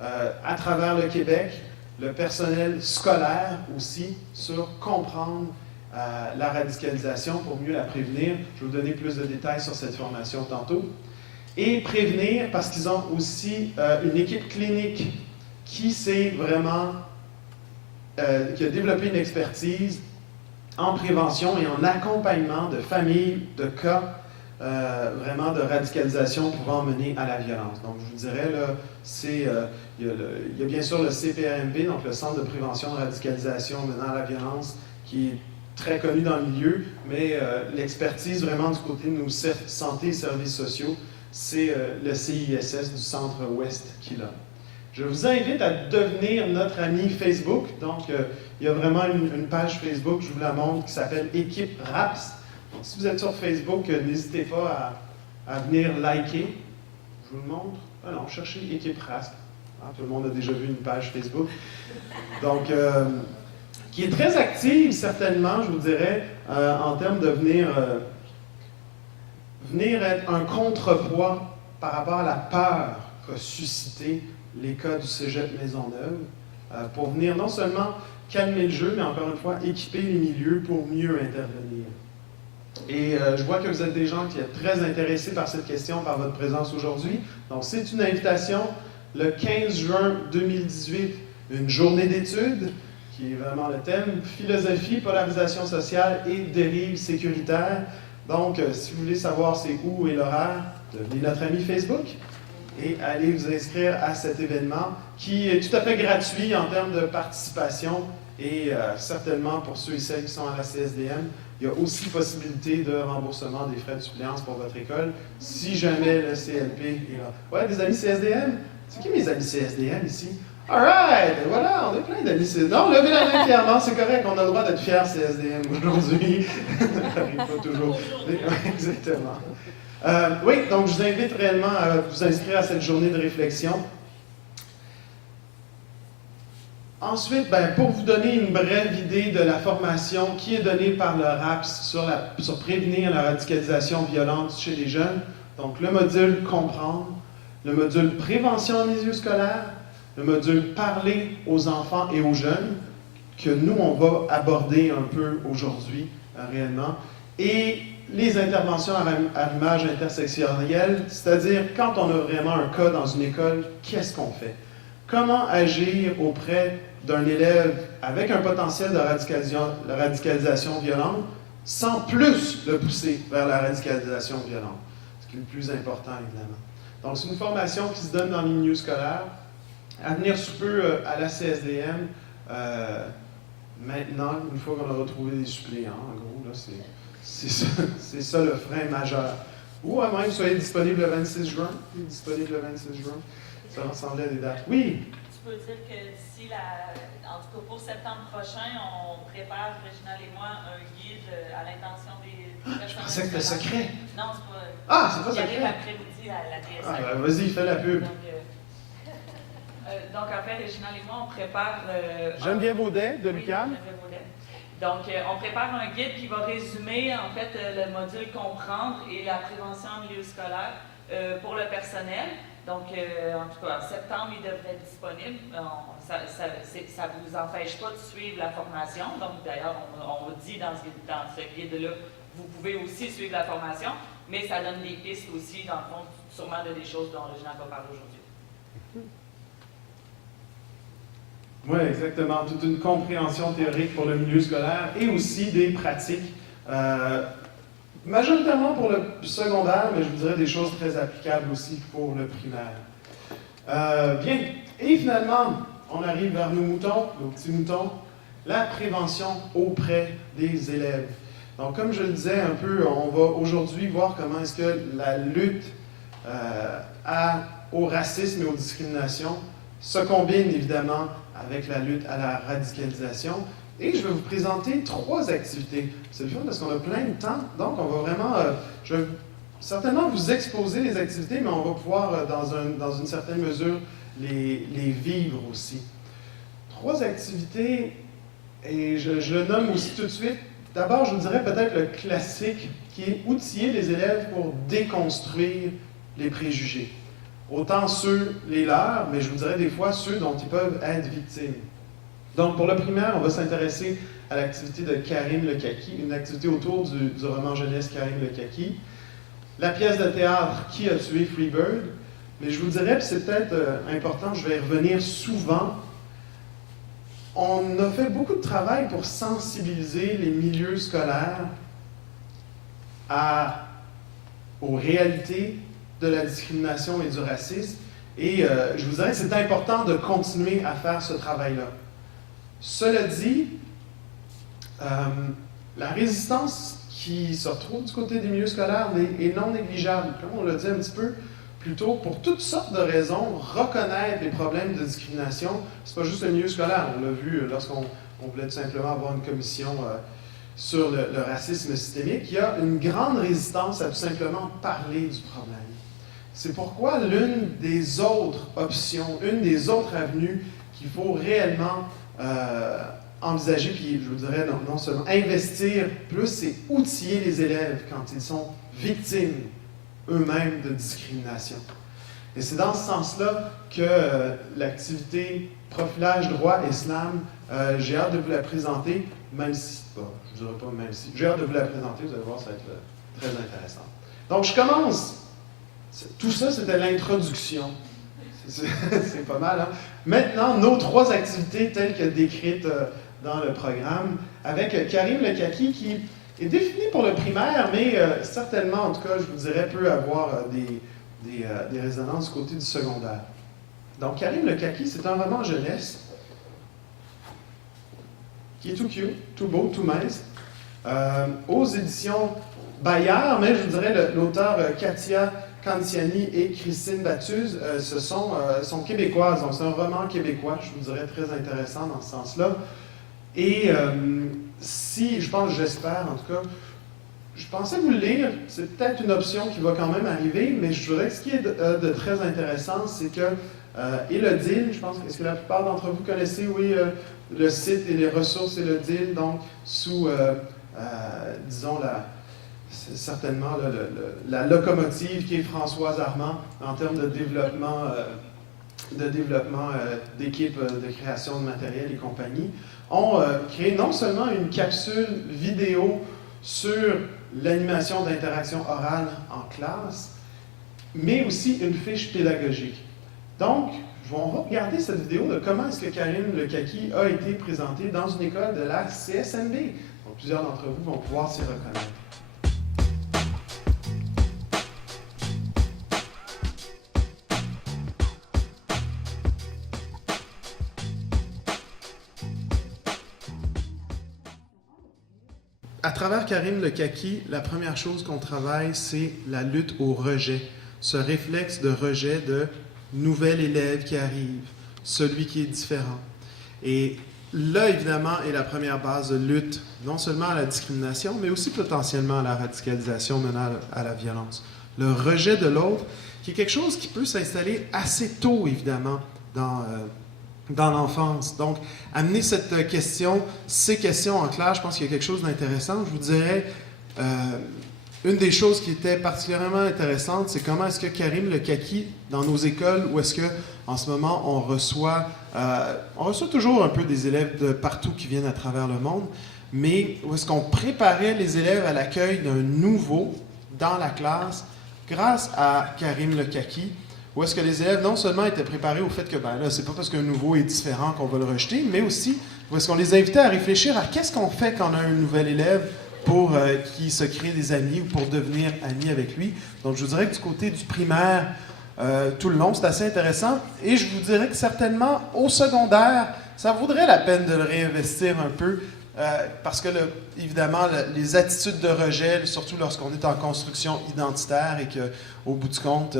à travers le Québec, le personnel scolaire aussi, sur comprendre la radicalisation pour mieux la prévenir. Je vais vous donner plus de détails sur cette formation tantôt. Et prévenir parce qu'ils ont aussi une équipe clinique qui qui a développé une expertise en prévention et en accompagnement de familles, de cas vraiment de radicalisation pouvant mener à la violence. Donc, je vous dirais, là, il y a bien sûr le CPRMV, donc le Centre de prévention de radicalisation menant à la violence, qui est très connu dans le milieu, mais l'expertise vraiment du côté de nos santé et services sociaux, c'est le CISS du Centre-Ouest qui l'a. Je vous invite à devenir notre ami Facebook. Donc, il y a vraiment une page Facebook, je vous la montre, qui s'appelle Équipe RAPS. Donc, si vous êtes sur Facebook, n'hésitez pas à venir liker. Je vous le montre. Ah non, cherchez Équipe RAPS. Tout le monde a déjà vu une page Facebook. Donc, qui est très active, certainement, je vous dirais, en termes de venir être un contrepoids par rapport à la peur qu'a suscité les cas du Cégep Maisonneuve, pour venir non seulement calmer le jeu, mais encore une fois, équiper les milieux pour mieux intervenir. Et je vois que vous êtes des gens qui êtes très intéressés par cette question, par votre présence aujourd'hui. Donc, c'est une invitation le 15 juin 2018, une journée d'études, qui est vraiment le thème, philosophie, polarisation sociale et dérive sécuritaire. Donc, si vous voulez savoir c'est où et l'horaire, devenez notre ami Facebook et allez vous inscrire à cet événement qui est tout à fait gratuit en termes de participation et certainement pour ceux et celles qui sont à la CSDM, il y a aussi possibilité de remboursement des frais de suppléance pour votre école si jamais le CLP est là. Ouais, des amis CSDM? C'est qui mes amis CSDM ici? Alright! Voilà, on a plein d'amis CSDM. Non, levez la main fièrement, c'est correct, on a le droit d'être fiers CSDM aujourd'hui. Ça n'arrive pas toujours. Exactement. Oui, donc je vous invite réellement à vous inscrire à cette journée de réflexion. Ensuite, pour vous donner une brève idée de la formation qui est donnée par le RAPS sur prévenir la radicalisation violente chez les jeunes, donc le module Comprendre, le module Prévention en milieu scolaire, le module Parler aux enfants et aux jeunes, que nous, on va aborder un peu aujourd'hui, réellement, et les interventions à l'image intersectionnelle, c'est-à-dire quand on a vraiment un cas dans une école, qu'est-ce qu'on fait? Comment agir auprès d'un élève avec un potentiel de radicalisation violente sans plus le pousser vers la radicalisation violente? Ce qui est le plus important, évidemment. Donc, c'est une formation qui se donne dans les milieux scolaires. À venir sous peu à la CSDM, maintenant, une fois qu'on a retrouvé des suppléants, en gros, là, c'est ça le frein majeur. Ou à moins que vous soyez disponible le 26 juin. Disponible le 26 juin. Ça ressemblait à des dates. Oui? Tu peux dire que si, en tout cas pour septembre prochain, on prépare, Réginald et moi, un guide à l'intention des personnes. Je pensais que c'était secret. Non, c'est pas. Ah, c'est pas secret. Il arrive secret. après-midi à la DSA. Ah, vas-y, fais la pub. Donc en fait, Réginald et moi, on prépare. Geneviève Audet, de Oui, l'UQAM. Geneviève Audet. Donc, on prépare un guide qui va résumer, en fait, le module Comprendre et la prévention en milieu scolaire pour le personnel. Donc, en tout cas, en septembre, il devrait être disponible. Ça ne vous empêche pas de suivre la formation. Donc, d'ailleurs, on dit dans ce guide-là, vous pouvez aussi suivre la formation, mais ça donne des pistes aussi, dans le fond, sûrement de des choses dont Réginald va parler aujourd'hui. Oui, exactement. Toute une compréhension théorique pour le milieu scolaire et aussi des pratiques, majoritairement pour le secondaire, mais je vous dirais des choses très applicables aussi pour le primaire. Bien. Et finalement, on arrive vers nos moutons, nos petits moutons, la prévention auprès des élèves. Donc, comme je le disais un peu, on va aujourd'hui voir comment est-ce que la lutte au racisme et aux discriminations se combine évidemment avec la lutte à la radicalisation. Et je vais vous présenter 3 activités. C'est le fun parce qu'on a plein de temps, donc on va vraiment... je vais certainement vous exposer les activités, mais on va pouvoir, dans une certaine mesure, les vivre aussi. 3 activités, et je le nomme aussi tout de suite. D'abord, je vous dirais peut-être le classique, qui est outiller les élèves pour déconstruire les préjugés. Autant les leurs, mais je vous dirais des fois ceux dont ils peuvent être victimes. Donc, pour le primaire, on va s'intéresser à l'activité de Karim Lekaki, une activité autour du roman jeunesse Karim Lekaki. La pièce de théâtre Qui a tué Freebird? Mais je vous dirais, puis c'est peut-être important, je vais y revenir souvent, on a fait beaucoup de travail pour sensibiliser les milieux scolaires aux réalités de la discrimination et du racisme. Et je vous dirais que c'est important de continuer à faire ce travail-là. Cela dit, la résistance qui se retrouve du côté des milieux scolaires est non négligeable. Comme on l'a dit un petit peu plus tôt, pour toutes sortes de raisons, reconnaître les problèmes de discrimination, c'est pas juste le milieu scolaire. On l'a vu lorsqu'on voulait tout simplement avoir une commission sur le racisme systémique. Il y a une grande résistance à tout simplement parler du problème. C'est pourquoi l'une des autres options, une des autres avenues qu'il faut réellement envisager, puis je vous dirais non seulement investir plus, c'est outiller les élèves quand ils sont victimes eux-mêmes de discrimination. Et c'est dans ce sens-là que l'activité Profilage droit islam J'ai hâte de vous la présenter, même si, bon, je ne dirais pas même si, j'ai hâte de vous la présenter, vous allez voir, ça va être très intéressant. Donc, je commence. Tout ça, c'était l'introduction. C'est pas mal, hein? Maintenant, nos 3 activités telles que décrites dans le programme, avec Karim Lekaki qui est défini pour le primaire, mais certainement, en tout cas, je vous dirais, peut avoir des résonances du côté du secondaire. Donc, Karim Lekaki, c'est un roman jeunesse qui est tout cute, tout beau, tout mince, aux éditions Bayard, mais je vous dirais, l'auteur Katia Cantiani et Christine Battuse sont québécoises, donc c'est un roman québécois, je vous dirais très intéressant dans ce sens-là. Et si, j'espère en tout cas, je pensais vous le lire, c'est peut-être une option qui va quand même arriver, mais je dirais que ce qui est de très intéressant, c'est que Elodil, je pense, est-ce que la plupart d'entre vous connaissez, oui, le site et les ressources Elodil, donc sous, disons, c'est certainement la locomotive qui est Françoise Armand en termes de développement d'équipes de création de matériel et compagnie, ont créé non seulement une capsule vidéo sur l'animation d'interaction orale en classe, mais aussi une fiche pédagogique. Donc, on va regarder cette vidéo de comment est-ce que Karim Lekaki a été présenté dans une école de la CSNB. Donc, plusieurs d'entre vous vont pouvoir s'y reconnaître. À travers Karim Lekaki, la première chose qu'on travaille, c'est la lutte au rejet. Ce réflexe de rejet de nouvel élève qui arrive, celui qui est différent. Et là, évidemment, est la première base de lutte, non seulement à la discrimination, mais aussi potentiellement à la radicalisation menant à la violence. Le rejet de l'autre, qui est quelque chose qui peut s'installer assez tôt, évidemment, dans l'enfance. Donc, amener ces questions en classe, je pense qu'il y a quelque chose d'intéressant. Je vous dirais, une des choses qui était particulièrement intéressante, c'est comment est-ce que Karim Lekaki, dans nos écoles, où est-ce que en ce moment on reçoit toujours un peu des élèves de partout qui viennent à travers le monde, mais où est-ce qu'on préparait les élèves à l'accueil d'un nouveau dans la classe grâce à Karim Lekaki, où est-ce que les élèves non seulement étaient préparés au fait que c'est pas parce qu'un nouveau est différent qu'on va le rejeter, mais aussi où est-ce qu'on les invitait à réfléchir à qu'est-ce qu'on fait quand on a un nouvel élève pour qui se crée des amis ou pour devenir ami avec lui. Donc, je vous dirais que du côté du primaire, tout le long, c'est assez intéressant. Et je vous dirais que certainement, au secondaire, ça vaudrait la peine de le réinvestir un peu, parce que, évidemment, les attitudes de rejet, surtout lorsqu'on est en construction identitaire et qu'au bout du compte,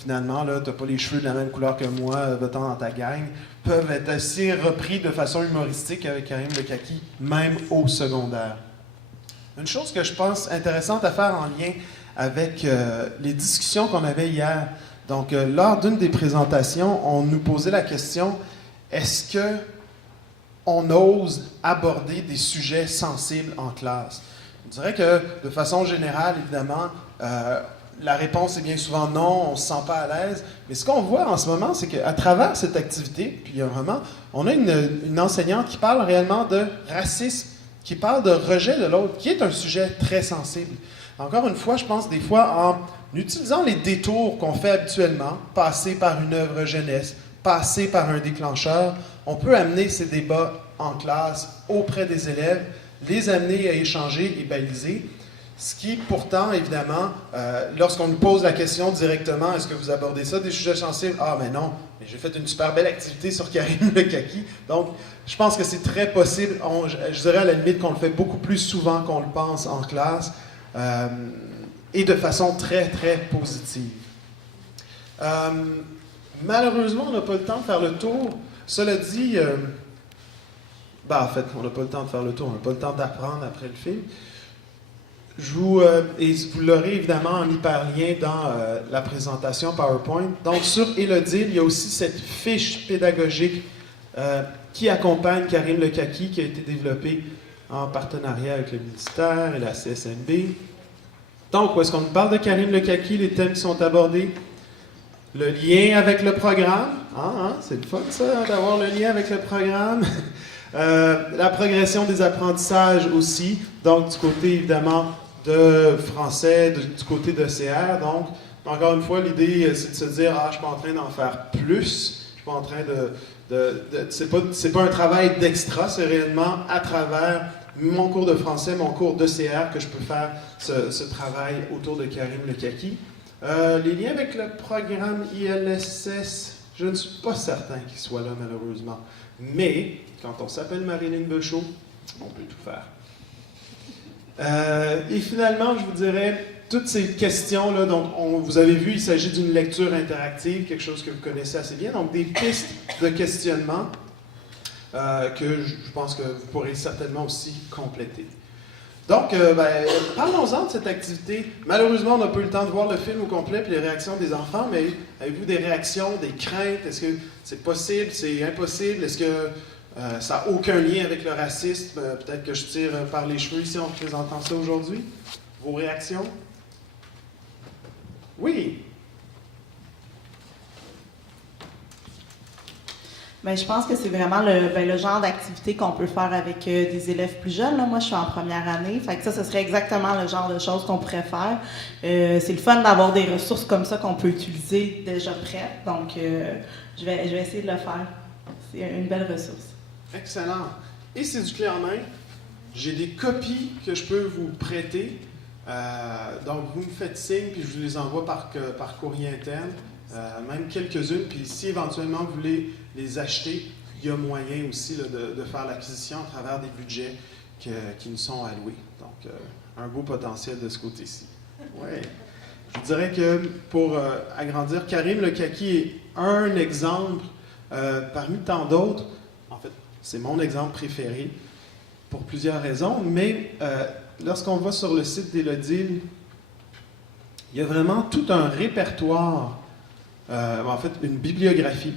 finalement, tu n'as pas les cheveux de la même couleur que moi, votant dans ta gang, peuvent être assez repris de façon humoristique avec Karim Lekaki, même au secondaire. Une chose que je pense intéressante à faire en lien avec les discussions qu'on avait hier. Donc, lors d'une des présentations, on nous posait la question, est-ce qu'on ose aborder des sujets sensibles en classe? Je dirais que, de façon générale, évidemment, la réponse est bien souvent non, on ne se sent pas à l'aise. Mais ce qu'on voit en ce moment, c'est qu'à travers cette activité, puis vraiment, on a une enseignante qui parle réellement de racisme, qui parle de rejet de l'autre, qui est un sujet très sensible. Encore une fois, je pense des fois en utilisant les détours qu'on fait habituellement, passer par une œuvre jeunesse, passer par un déclencheur, on peut amener ces débats en classe auprès des élèves, les amener à échanger et baliser. Ce qui, pourtant, évidemment, lorsqu'on nous pose la question directement, est-ce que vous abordez ça, des sujets sensibles? Ah, mais non, mais j'ai fait une super belle activité sur Karim Lekaki. Donc, je pense que c'est très possible. Je dirais à la limite qu'on le fait beaucoup plus souvent qu'on le pense en classe et de façon très, très positive. Malheureusement, on n'a pas le temps de faire le tour. Cela dit, en fait, on n'a pas le temps de faire le tour, on n'a pas le temps d'apprendre après le film. Et vous l'aurez évidemment en hyperlien dans la présentation PowerPoint. Donc, sur Elodil, il y a aussi cette fiche pédagogique qui accompagne Karim Lekaki, qui a été développée en partenariat avec le ministère et la CSNB. Donc, où est-ce qu'on nous parle de Karim Lekaki, les thèmes qui sont abordés? Le lien avec le programme. C'est le fun, ça, d'avoir le lien avec le programme. La progression des apprentissages aussi, donc du côté évidemment de français, du côté de CR. Donc, encore une fois, l'idée, c'est de se dire, je suis pas en train d'en faire plus, je suis pas en train c'est pas un travail d'extra, c'est réellement à travers mon cours de français, mon cours de CR que je peux faire ce travail autour de Karim Lekaki. Les liens avec le programme ILSS, je ne suis pas certain qu'il soit là malheureusement. Mais, quand on s'appelle Marilyn Bechot, on peut tout faire. Et finalement, je vous dirais, toutes ces questions-là, donc vous avez vu, il s'agit d'une lecture interactive, quelque chose que vous connaissez assez bien, donc des pistes de questionnement que je pense que vous pourrez certainement aussi compléter. Donc, parlons-en de cette activité. Malheureusement, on n'a pas eu le temps de voir le film au complet et les réactions des enfants, mais avez-vous des réactions, des craintes? Est-ce que c'est possible, c'est impossible? Est-ce que ça n'a aucun lien avec le racisme? Peut-être que je tire par les cheveux ici en présentant ça aujourd'hui. Vos réactions? Oui. Bien, je pense que c'est vraiment le genre d'activité qu'on peut faire avec des élèves plus jeunes. Là. Moi, je suis en première année. Fait que ça, ce serait exactement le genre de choses qu'on pourrait faire. C'est le fun d'avoir des ressources comme ça qu'on peut utiliser déjà prêtes. Donc, je vais essayer de le faire. C'est une belle ressource. Excellent. Et c'est du clé en main. J'ai des copies que je peux vous prêter. Donc, vous me faites signe, puis je vous les envoie par courrier interne, même quelques-unes. Puis si éventuellement vous voulez les acheter, il y a moyen aussi là, de faire l'acquisition à travers des budgets qui nous sont alloués. Donc, un beau potentiel de ce côté-ci. Ouais. Je dirais que pour agrandir, Karim Lekaki est un exemple parmi tant d'autres. En fait, c'est mon exemple préféré pour plusieurs raisons, mais lorsqu'on va sur le site d'Élodile, il y a vraiment tout un répertoire, en fait une bibliographie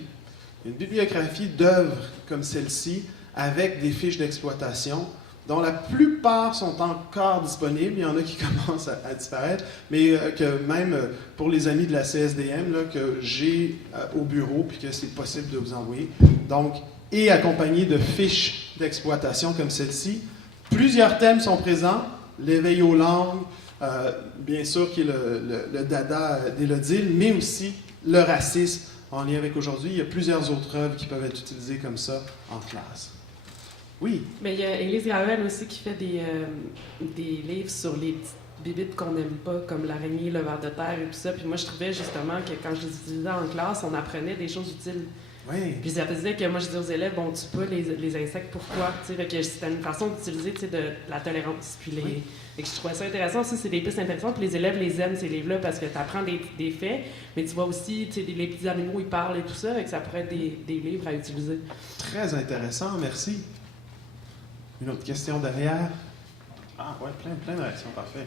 d'œuvres comme celle-ci, avec des fiches d'exploitation, dont la plupart sont encore disponibles. Il y en a qui commencent à disparaître, mais que même pour les amis de la CSDM, là, que j'ai au bureau, puis que c'est possible de vous envoyer. Donc, et accompagné de fiches d'exploitation comme celle-ci. Plusieurs thèmes sont présents, l'éveil aux langues, bien sûr qui est le dada d'Élodile, mais aussi le racisme en lien avec aujourd'hui. Il y a plusieurs autres œuvres qui peuvent être utilisées comme ça en classe. Oui? Mais il y a Élise Gravel aussi qui fait des livres sur les petites bébites qu'on n'aime pas, comme l'araignée, le ver de terre et tout ça. Puis moi, je trouvais justement que quand je les utilisais en classe, on apprenait des choses utiles. Oui. Puis ça faisait que moi, je disais aux élèves, bon, tu peux les insectes, pourquoi? Tu sais, que c'était une façon d'utiliser, tu sais, de la tolérance. Puis Oui. et que je trouvais ça intéressant aussi, c'est des pistes intéressantes. Puis les élèves les aiment, ces livres-là, parce que tu apprends des faits, mais tu vois aussi, tu sais, les petits animaux, ils parlent et tout ça, et que ça pourrait être des livres à utiliser. Très intéressant, merci. Une autre question derrière? Ah, ouais, plein de réactions, parfait.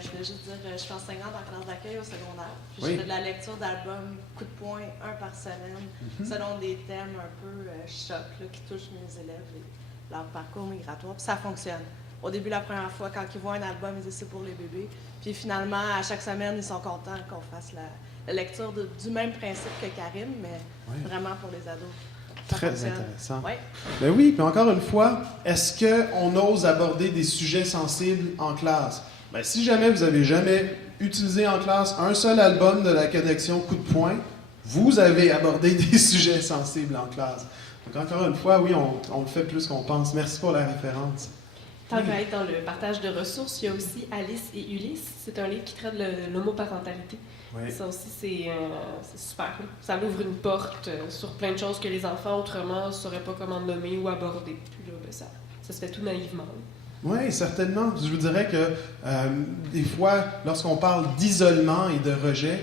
Je voulais juste dire, je suis enseignante en classe d'accueil au secondaire. Puis Oui. je fais de la lecture d'albums coup de poing, un par semaine, selon des thèmes un peu chocs là, qui touchent mes élèves et leur parcours migratoire. Puis ça fonctionne. Au début, la première fois, quand ils voient un album, ils disent c'est pour les bébés. Puis finalement, à chaque semaine, ils sont contents qu'on fasse la lecture du même principe que Karim, mais vraiment pour les ados. Très intéressant. Oui. Ben oui, puis encore une fois, est-ce qu'on ose aborder des sujets sensibles en classe? Ben, si jamais vous n'avez jamais utilisé en classe un seul album de la collection Coup de poing, vous avez abordé des sujets sensibles en classe. Donc encore une fois, oui, on le fait plus qu'on pense. Merci pour la référence. Tant qu'à être dans le partage de ressources, il y a aussi Alice et Ulysse. C'est un livre qui traite de l'homoparentalité. Oui. Ça aussi, c'est super. Ça ouvre une porte sur plein de choses que les enfants autrement ne sauraient pas comment nommer ou aborder. Puis là, ben, ça se fait tout naïvement. Oui, certainement. Je vous dirais que des fois, lorsqu'on parle d'isolement et de rejet,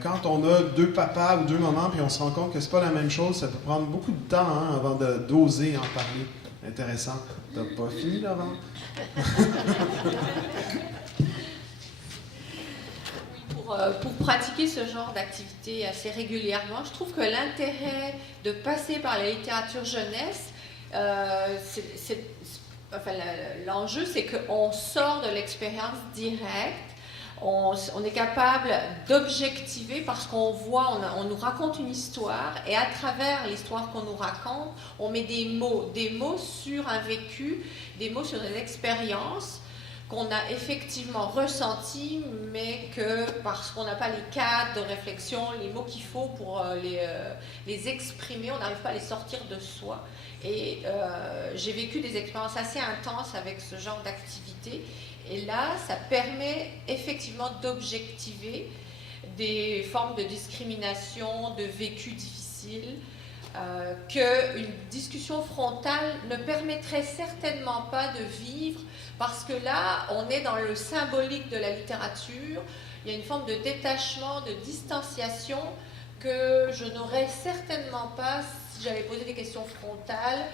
quand on a deux papas ou deux mamans, puis on se rend compte que c'est pas la même chose, ça peut prendre beaucoup de temps avant d'oser en parler. Intéressant. T'as pas fini, Laurent? Pour pratiquer ce genre d'activité assez régulièrement, je trouve que l'intérêt de passer par la littérature jeunesse, l'enjeu, c'est qu'on sort de l'expérience directe, On est capable d'objectiver parce qu'on voit, on nous raconte une histoire et à travers l'histoire qu'on nous raconte, on met des mots sur un vécu, des mots sur une expérience qu'on a effectivement ressenties, mais que parce qu'on n'a pas les cadres de réflexion, les mots qu'il faut pour les exprimer, on n'arrive pas à les sortir de soi. Et j'ai vécu des expériences assez intenses avec ce genre d'activité. Et là, ça permet effectivement d'objectiver des formes de discrimination, de vécu difficiles, qu'une discussion frontale ne permettrait certainement pas de vivre, parce que là, on est dans le symbolique de la littérature, il y a une forme de détachement, de distanciation que je n'aurais certainement pas si j'avais posé des questions frontales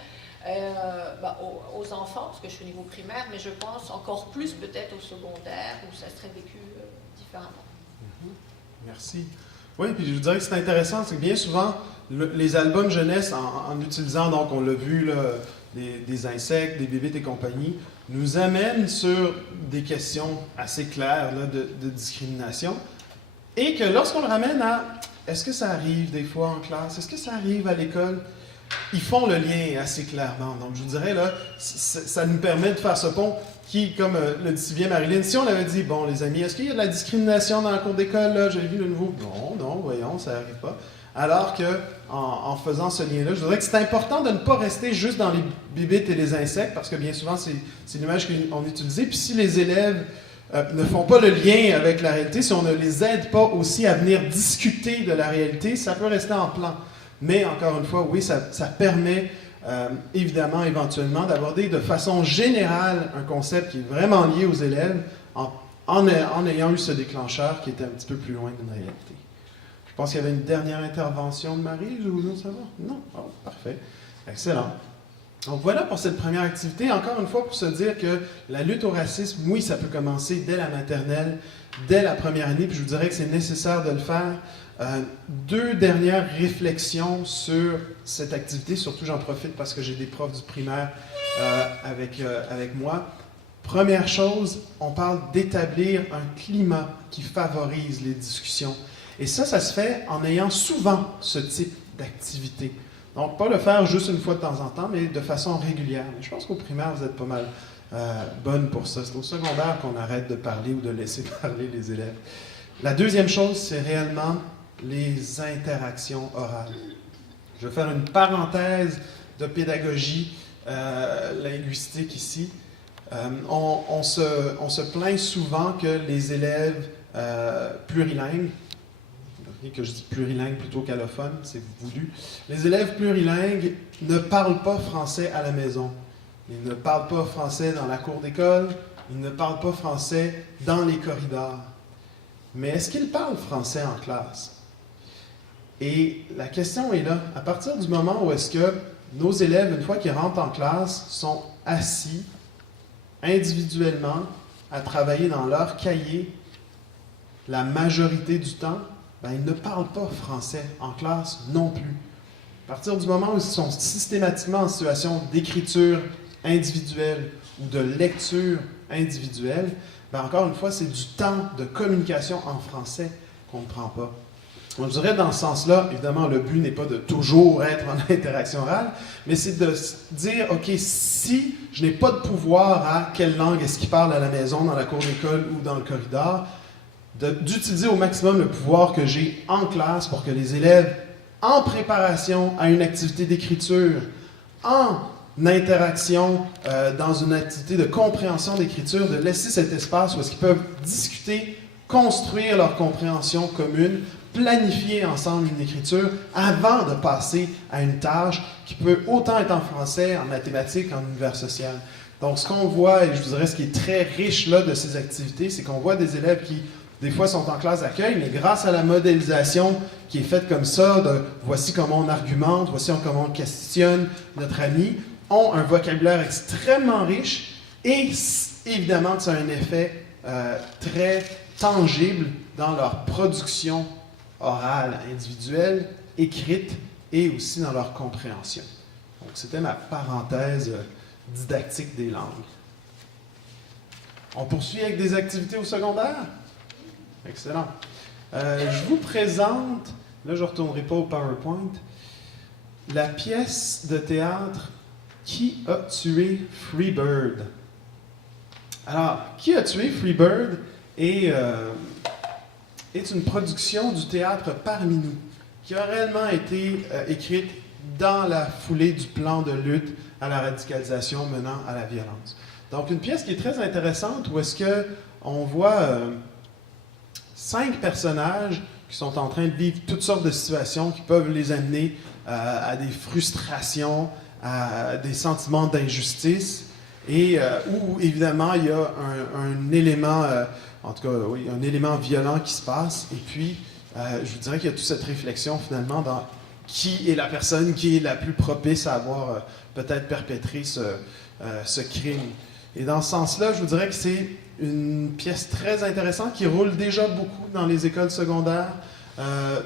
aux enfants, parce que je suis au niveau primaire, mais je pense encore plus peut-être au secondaire, où ça serait vécu différemment. Merci. Oui, puis je vous dirais que c'est intéressant, c'est que bien souvent, les albums jeunesse, en utilisant, donc on l'a vu, là, des insectes, des bébites et compagnie, nous amènent sur des questions assez claires là, de discrimination, et que lorsqu'on le ramène à « est-ce que ça arrive des fois en classe? Est-ce que ça arrive à l'école? » Ils font le lien assez clairement. Donc, je vous dirais, là, ça nous permet de faire ce pont qui, comme le dit si bien Marilyn, si on avait dit, bon, les amis, est-ce qu'il y a de la discrimination dans la cour d'école, là? J'ai vu le nouveau. Non, voyons, ça n'arrive pas. Alors que, en faisant ce lien-là, je voudrais que c'est important de ne pas rester juste dans les bébites et les insectes, parce que bien souvent, c'est l'image qu'on utilise. Puis si les élèves ne font pas le lien avec la réalité, si on ne les aide pas aussi à venir discuter de la réalité, ça peut rester en plan. Mais encore une fois, oui, ça permet évidemment, éventuellement, d'aborder de façon générale un concept qui est vraiment lié aux élèves en ayant eu ce déclencheur qui était un petit peu plus loin d'une réalité. Je pense qu'il y avait une dernière intervention de Marie, je voulais savoir. Non? Oh, parfait. Excellent. Donc voilà pour cette première activité. Encore une fois, pour se dire que la lutte au racisme, oui, ça peut commencer dès la maternelle, dès la première année, puis je vous dirais que c'est nécessaire de le faire. Deux dernières réflexions sur cette activité, surtout j'en profite parce que j'ai des profs du primaire avec moi. Première chose, on parle d'établir un climat qui favorise les discussions. Et ça se fait en ayant souvent ce type d'activité. Donc, pas le faire juste une fois de temps en temps, mais de façon régulière. Mais je pense qu'au primaire, vous êtes pas mal bonne pour ça. C'est au secondaire qu'on arrête de parler ou de laisser parler les élèves. La deuxième chose, c'est réellement les interactions orales. Je vais faire une parenthèse de pédagogie linguistique ici. On se plaint souvent que les élèves plurilingues, que je dis plurilingues plutôt qu'allophones, c'est voulu, les élèves plurilingues ne parlent pas français à la maison. Ils ne parlent pas français dans la cour d'école, ils ne parlent pas français dans les corridors. Mais est-ce qu'ils parlent français en classe? Et la question est là, à partir du moment où est-ce que nos élèves, une fois qu'ils rentrent en classe, sont assis individuellement à travailler dans leur cahier la majorité du temps, ben, ils ne parlent pas français en classe non plus. À partir du moment où ils sont systématiquement en situation d'écriture individuelle ou de lecture individuelle, ben, encore une fois, c'est du temps de communication en français qu'on ne prend pas. Donc, je dirais dans ce sens-là, évidemment, le but n'est pas de toujours être en interaction orale, mais c'est de se dire, OK, si je n'ai pas de pouvoir à quelle langue est-ce qu'ils parlent à la maison, dans la cour d'école ou dans le corridor, d'utiliser au maximum le pouvoir que j'ai en classe pour que les élèves, en préparation à une activité d'écriture, en interaction dans une activité de compréhension d'écriture, de laisser cet espace où est-ce qu'ils peuvent discuter, construire leur compréhension commune, planifier ensemble une écriture avant de passer à une tâche qui peut autant être en français, en mathématiques, en univers social. Donc, ce qu'on voit, et je vous dirais ce qui est très riche là de ces activités, c'est qu'on voit des élèves qui, des fois, sont en classe d'accueil, mais grâce à la modélisation qui est faite comme ça, de voici comment on argumente, voici comment on questionne notre ami, ont un vocabulaire extrêmement riche et évidemment, ça a un effet très tangible dans leur production orale, individuelle, écrite et aussi dans leur compréhension. Donc, c'était ma parenthèse didactique des langues. On poursuit avec des activités au secondaire? Excellent. Je vous présente, là je ne retournerai pas au PowerPoint, la pièce de théâtre Qui a tué Freebird? Alors, Qui a tué Freebird est une production du théâtre Parmi nous, qui a réellement été écrite dans la foulée du plan de lutte à la radicalisation menant à la violence. Donc, une pièce qui est très intéressante où est-ce qu'on voit 5 personnages qui sont en train de vivre toutes sortes de situations qui peuvent les amener à des frustrations, à des sentiments d'injustice, et où, évidemment, il y a un élément, en tout cas, oui, un élément violent qui se passe, et puis, je vous dirais qu'il y a toute cette réflexion, finalement, dans qui est la personne qui est la plus propice à avoir peut-être perpétré ce crime. Et dans ce sens-là, je vous dirais que c'est une pièce très intéressante qui roule déjà beaucoup dans les écoles secondaires,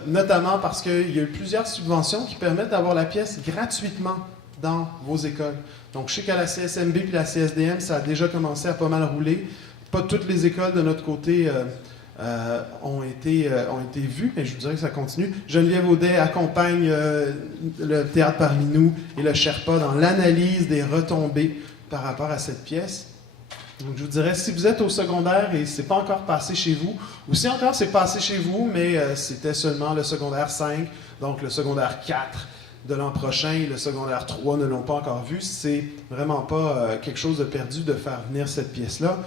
notamment parce qu'il y a eu plusieurs subventions qui permettent d'avoir la pièce gratuitement dans vos écoles. Donc, je sais qu'à la CSMB et la CSDM, ça a déjà commencé à pas mal rouler. Pas toutes les écoles de notre côté ont été vues, mais je vous dirais que ça continue. Geneviève Audet accompagne le Théâtre Parmi nous et le Sherpa dans l'analyse des retombées par rapport à cette pièce. Donc, je vous dirais, si vous êtes au secondaire et c'est pas encore passé chez vous, ou si encore c'est passé chez vous, mais c'était seulement le secondaire 5, donc le secondaire 4 de l'an prochain et le secondaire 3 ne l'ont pas encore vu, c'est vraiment pas quelque chose de perdu de faire venir cette pièce-là.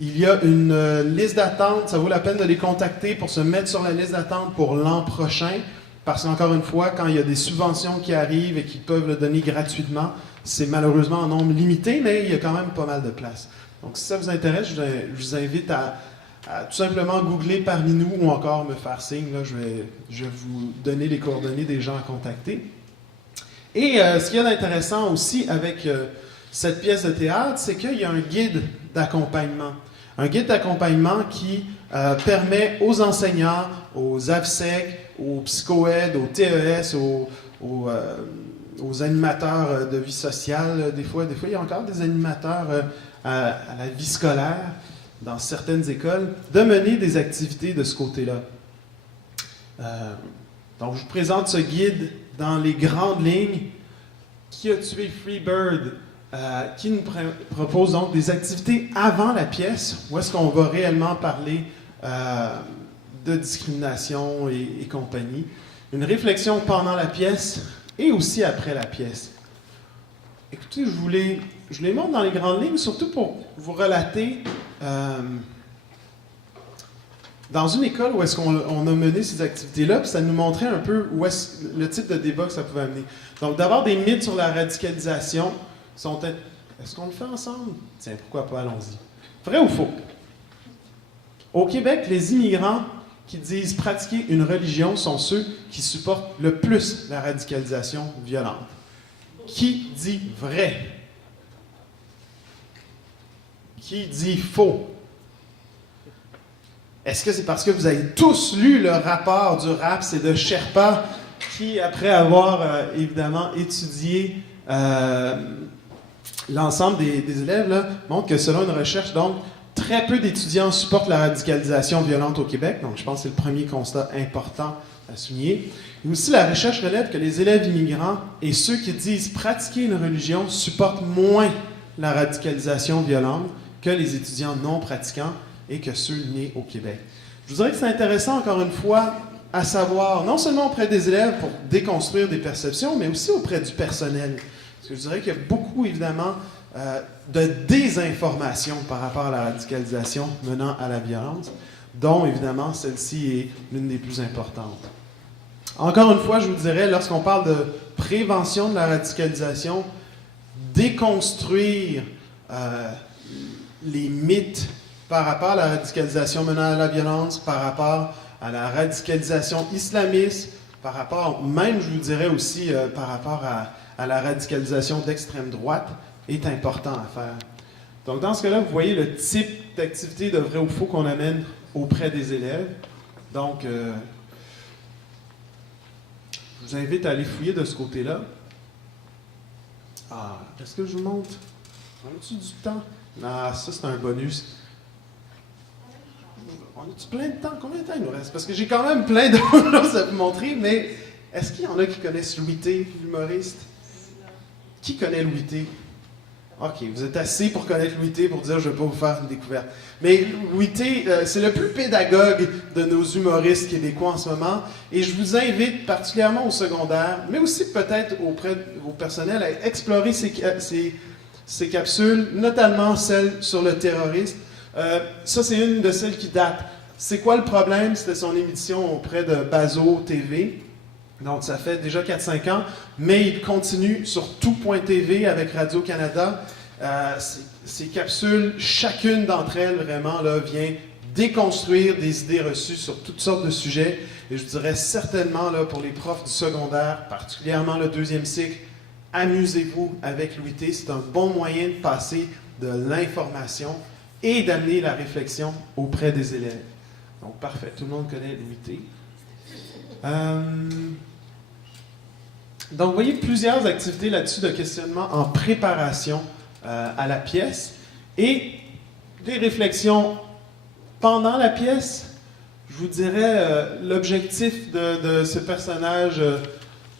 Il y a une liste d'attente, ça vaut la peine de les contacter pour se mettre sur la liste d'attente pour l'an prochain, parce qu'encore une fois, quand il y a des subventions qui arrivent et qui peuvent le donner gratuitement, c'est malheureusement en nombre limité, mais il y a quand même pas mal de place. Donc, si ça vous intéresse, je vous invite à tout simplement googler Parmi nous ou encore me faire signe. Là, je vais vous donner les coordonnées des gens à contacter. Et ce qu'il y a d'intéressant aussi avec cette pièce de théâtre, c'est qu'il y a un guide d'accompagnement. Un guide d'accompagnement qui permet aux enseignants, aux AVSEC, aux psychoèdes, aux TES, aux animateurs de vie sociale. Des fois, il y a encore des animateurs à la vie scolaire dans certaines écoles, de mener des activités de ce côté-là. Donc, je vous présente ce guide dans les grandes lignes. Qui a tué Freebird? Qui nous propose donc des activités avant la pièce, où est-ce qu'on va réellement parler de discrimination et compagnie. Une réflexion pendant la pièce et aussi après la pièce. Écoutez, je les montre dans les grandes lignes, surtout pour vous relater dans une école où est-ce qu'on a mené ces activités-là, puis ça nous montrait un peu où est-ce, le type de débat que ça pouvait amener. Donc, d'avoir des mythes sur la radicalisation, est-ce qu'on le fait ensemble? Tiens, pourquoi pas, allons-y. Vrai ou faux? Au Québec, les immigrants qui disent pratiquer une religion sont ceux qui supportent le plus la radicalisation violente. Qui dit vrai? Qui dit faux? Est-ce que c'est parce que vous avez tous lu le rapport du RAPS et de Sherpa qui, après avoir évidemment étudié l'ensemble des élèves, là, montre que selon une recherche, donc, très peu d'étudiants supportent la radicalisation violente au Québec. Donc, je pense que c'est le premier constat important à souligner. Et aussi, la recherche relève que les élèves immigrants et ceux qui disent pratiquer une religion supportent moins la radicalisation violente que les étudiants non pratiquants et que ceux nés au Québec. Je vous dirais que c'est intéressant, encore une fois, à savoir, non seulement auprès des élèves pour déconstruire des perceptions, mais aussi auprès du personnel. Parce que je dirais qu'il y a beaucoup, évidemment, de désinformation par rapport à la radicalisation menant à la violence, dont, évidemment, celle-ci est l'une des plus importantes. Encore une fois, je vous dirais, lorsqu'on parle de prévention de la radicalisation, déconstruire les mythes par rapport à la radicalisation menant à la violence, par rapport à la radicalisation islamiste, par rapport, même je vous dirais aussi, par rapport à la radicalisation d'extrême droite, est important à faire. Donc dans ce cas-là, vous voyez le type d'activité de vrai ou faux qu'on amène auprès des élèves. Donc, je vous invite à aller fouiller de ce côté-là. Ah, est-ce que je vous montre? En dessous du temps? Ah, ça c'est un bonus. on a-tu plein de temps? Combien de temps il nous reste? Parce que j'ai quand même plein de choses à vous montrer, mais est-ce qu'il y en a qui connaissent Louis T, l'humoriste? Qui connaît Louis T? OK, vous êtes assez pour connaître Louis T pour dire je ne vais pas vous faire une découverte. Mais Louis T, c'est le plus pédagogue de nos humoristes québécois en ce moment. Et je vous invite particulièrement au secondaire, mais aussi peut-être auprès de vos personnels, à explorer ces capsules, notamment celle sur le terrorisme. Ça, c'est une de celles qui date. C'est quoi le problème? C'était son émission auprès de Bazo TV. Donc, ça fait déjà 4-5 ans, mais il continue sur tout.tv avec Radio-Canada. Ces capsules, chacune d'entre elles, vraiment, là, vient déconstruire des idées reçues sur toutes sortes de sujets. Et je dirais certainement, là, pour les profs du secondaire, particulièrement le 2e cycle, amusez-vous avec Louis T. C'est un bon moyen de passer de l'information et d'amener la réflexion auprès des élèves. Donc, parfait. Tout le monde connaît Louis T. Donc, vous voyez plusieurs activités là-dessus de questionnement en préparation à la pièce et des réflexions pendant la pièce. Je vous dirais, l'objectif de ce personnage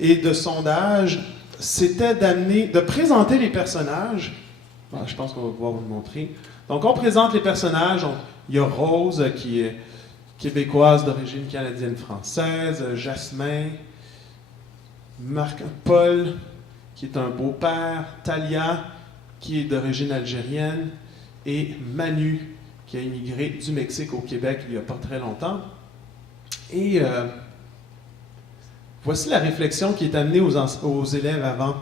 et de sondage, c'était de présenter les personnages. Je pense qu'on va pouvoir vous le montrer. Donc, on présente les personnages. Il y a Rose, qui est québécoise d'origine canadienne-française, Jasmin, Paul, qui est un beau-père, Talia, qui est d'origine algérienne, et Manu, qui a immigré du Mexique au Québec il n'y a pas très longtemps. Et voici la réflexion qui est amenée aux élèves avant.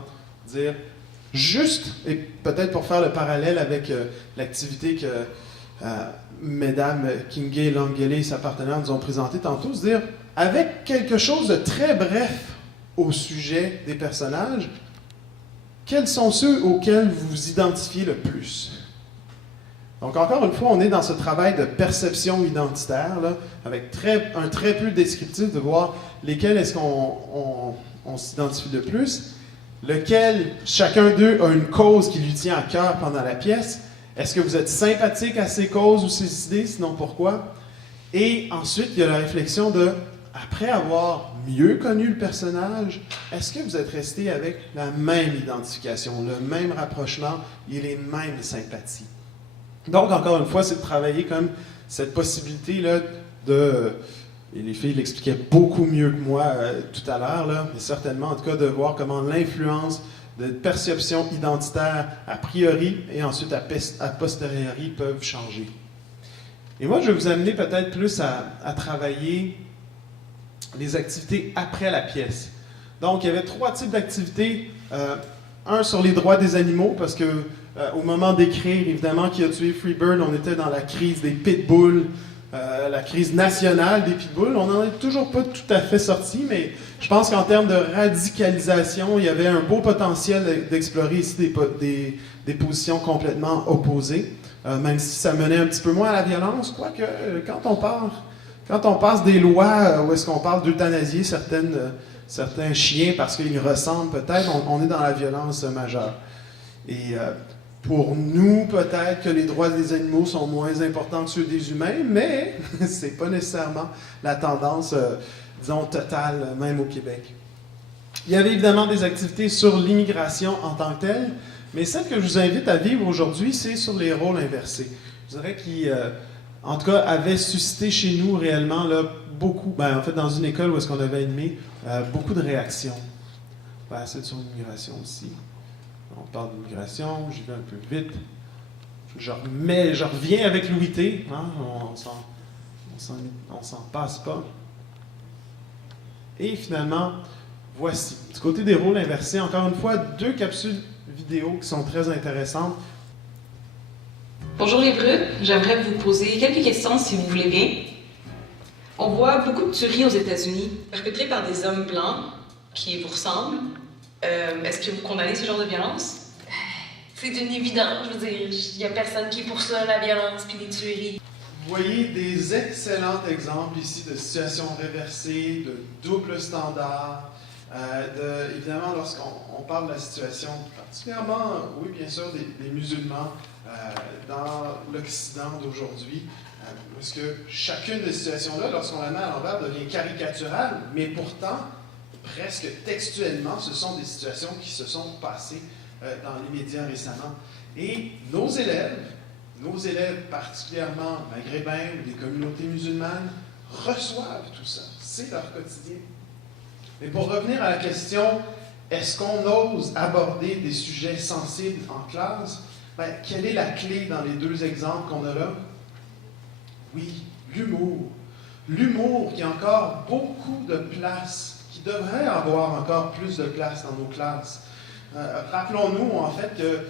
Dire, juste, et peut-être pour faire le parallèle avec l'activité que Mesdames Kingé, Langele et sa partenaire nous ont présentée tantôt, se dire, avec quelque chose de très bref au sujet des personnages, quels sont ceux auxquels vous vous identifiez le plus? Donc, encore une fois, on est dans ce travail de perception identitaire, là, avec un très peu descriptif de voir lesquels est-ce qu'on s'identifie le plus, lequel, chacun d'eux a une cause qui lui tient à cœur pendant la pièce. Est-ce que vous êtes sympathique à ces causes ou ces idées, sinon pourquoi? Et ensuite, il y a la réflexion de, après avoir mieux connu le personnage, est-ce que vous êtes resté avec la même identification, le même rapprochement et les mêmes sympathies? Donc, encore une fois, c'est de travailler comme cette possibilité-là de... Et les filles l'expliquaient beaucoup mieux que moi tout à l'heure, là, mais certainement, en tout cas, de voir comment l'influence de perception identitaire a priori et ensuite a posteriori peuvent changer. Et moi, je vais vous amener peut-être plus à travailler les activités après la pièce. Donc, il y avait 3 types d'activités. Un sur les droits des animaux, parce que au moment d'écrire, évidemment, qui a tué Freebird, on était dans la crise des pitbulls, la crise nationale des pitbulls. On n'en est toujours pas tout à fait sorti, mais je pense qu'en termes de radicalisation, il y avait un beau potentiel d'explorer ici des positions complètement opposées, même si ça menait un petit peu moins à la violence, quoique quand on passe des lois où est-ce qu'on parle d'euthanasier certains chiens parce qu'ils ressemblent peut-être, on est dans la violence majeure. Et pour nous, peut-être que les droits des animaux sont moins importants que ceux des humains, mais c'est pas nécessairement la tendance, disons, totale, même au Québec. Il y avait évidemment des activités sur l'immigration en tant que telle, mais celle que je vous invite à vivre aujourd'hui, c'est sur les rôles inversés. Je dirais qui, en tout cas, avait suscité chez nous réellement là, beaucoup, en fait, dans une école où est-ce qu'on avait animé, beaucoup de réactions. C'est sur l'immigration aussi. On parle d'immigration, j'y vais un peu vite. Je reviens avec Louis T. Hein, on s'en passe pas. Et finalement, voici. Du côté des rôles inversés, encore une fois, 2 capsules vidéo qui sont très intéressantes. Bonjour les Brutes, j'aimerais vous poser quelques questions si vous voulez bien. On voit beaucoup de tueries aux États-Unis, perpétrées par des hommes blancs qui vous ressemblent. Est-ce que vous condamnez ce genre de violence? C'est une évidence, je veux dire, il n'y a personne qui est pour ça, la violence puis les tueries. Vous voyez des excellents exemples ici de situations réversées, de double standard, évidemment, lorsqu'on parle de la situation, particulièrement, oui, bien sûr, des musulmans dans l'Occident d'aujourd'hui, parce que chacune des situations-là, lorsqu'on la met à l'envers, devient caricaturale, mais pourtant, presque textuellement, ce sont des situations qui se sont passées dans les médias récemment. Et nos élèves particulièrement maghrébins ou des communautés musulmanes, reçoivent tout ça. C'est leur quotidien. Mais pour revenir à la question, est-ce qu'on ose aborder des sujets sensibles en classe? Ben, quelle est la clé dans les deux exemples qu'on a là? Oui, l'humour. L'humour qui a encore beaucoup de place, qui devrait avoir encore plus de place dans nos classes. Rappelons-nous en fait que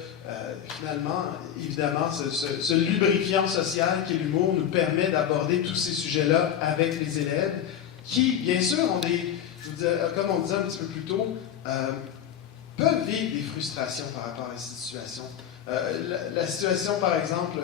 finalement, évidemment, ce lubrifiant social qui est l'humour nous permet d'aborder tous ces sujets-là avec les élèves qui, bien sûr, ont des, comme on disait un petit peu plus tôt, peuvent vivre des frustrations par rapport à ces situations. La situation, par exemple,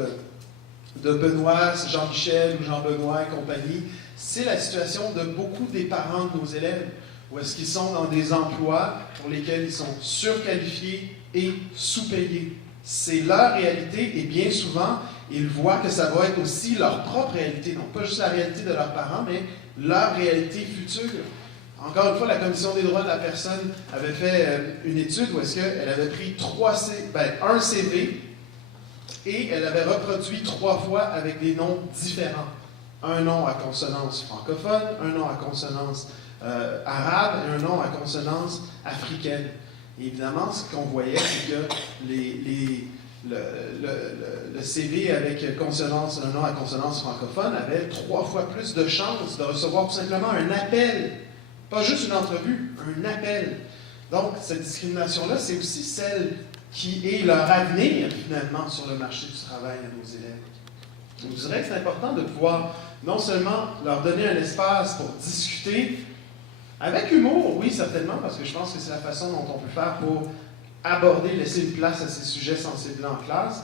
de Benoît, Jean-Michel ou Jean-Benoît et compagnie, c'est la situation de beaucoup des parents de nos élèves, où est-ce qu'ils sont dans des emplois pour lesquels ils sont surqualifiés et sous-payés. C'est leur réalité et bien souvent, ils voient que ça va être aussi leur propre réalité, non pas juste la réalité de leurs parents, mais leur réalité future. Encore une fois, la Commission des droits de la personne avait fait une étude où est-ce qu'elle avait pris un CV et elle avait reproduit 3 fois avec des noms différents. Un nom à consonance francophone, un nom à consonance arabe et un nom à consonance africaine. Et évidemment, ce qu'on voyait, c'est que le CV avec un nom à consonance francophone avait 3 fois plus de chances de recevoir tout simplement un appel. Pas juste une entrevue, un appel. Donc, cette discrimination-là, c'est aussi celle qui est leur avenir, finalement, sur le marché du travail à nos élèves. Donc, je dirais que c'est important de pouvoir non seulement leur donner un espace pour discuter, avec humour, oui, certainement, parce que je pense que c'est la façon dont on peut faire pour aborder, laisser une place à ces sujets sensibles en classe,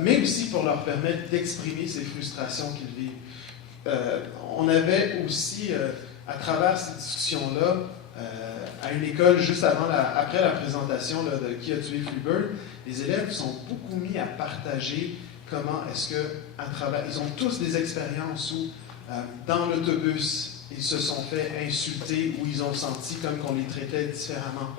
mais aussi pour leur permettre d'exprimer ces frustrations qu'ils vivent. On avait aussi, à travers ces discussions-là, à une école juste après la présentation là, de Qui a tué Freebird, les élèves sont beaucoup mis à partager comment est-ce que, ils ont tous des expériences où, dans l'autobus, ils se sont fait insulter ou ils ont senti comme qu'on les traitait différemment.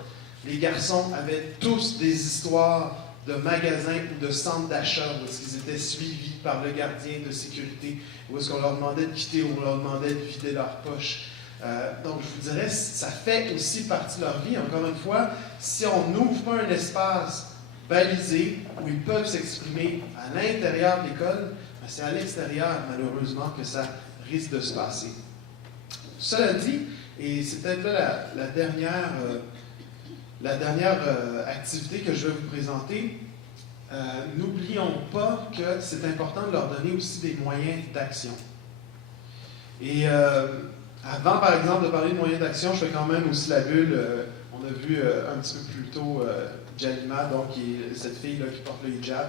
Les garçons avaient tous des histoires de magasins ou de centres d'achat où est-ce qu'ils étaient suivis par le gardien de sécurité, où est-ce qu'on leur demandait de quitter ou on leur demandait de vider leur poche. Donc, je vous dirais, ça fait aussi partie de leur vie. Encore une fois, si on n'ouvre pas un espace balisé où ils peuvent s'exprimer à l'intérieur de l'école, ben c'est à l'extérieur, malheureusement, que ça risque de se passer. Cela dit, et c'est peut-être là la dernière activité que je vais vous présenter, n'oublions pas que c'est important de leur donner aussi des moyens d'action. Et avant, par exemple, de parler de moyens d'action, je fais quand même aussi la bulle. On a vu un petit peu plus tôt Jalima, donc qui est cette fille-là qui porte le hijab.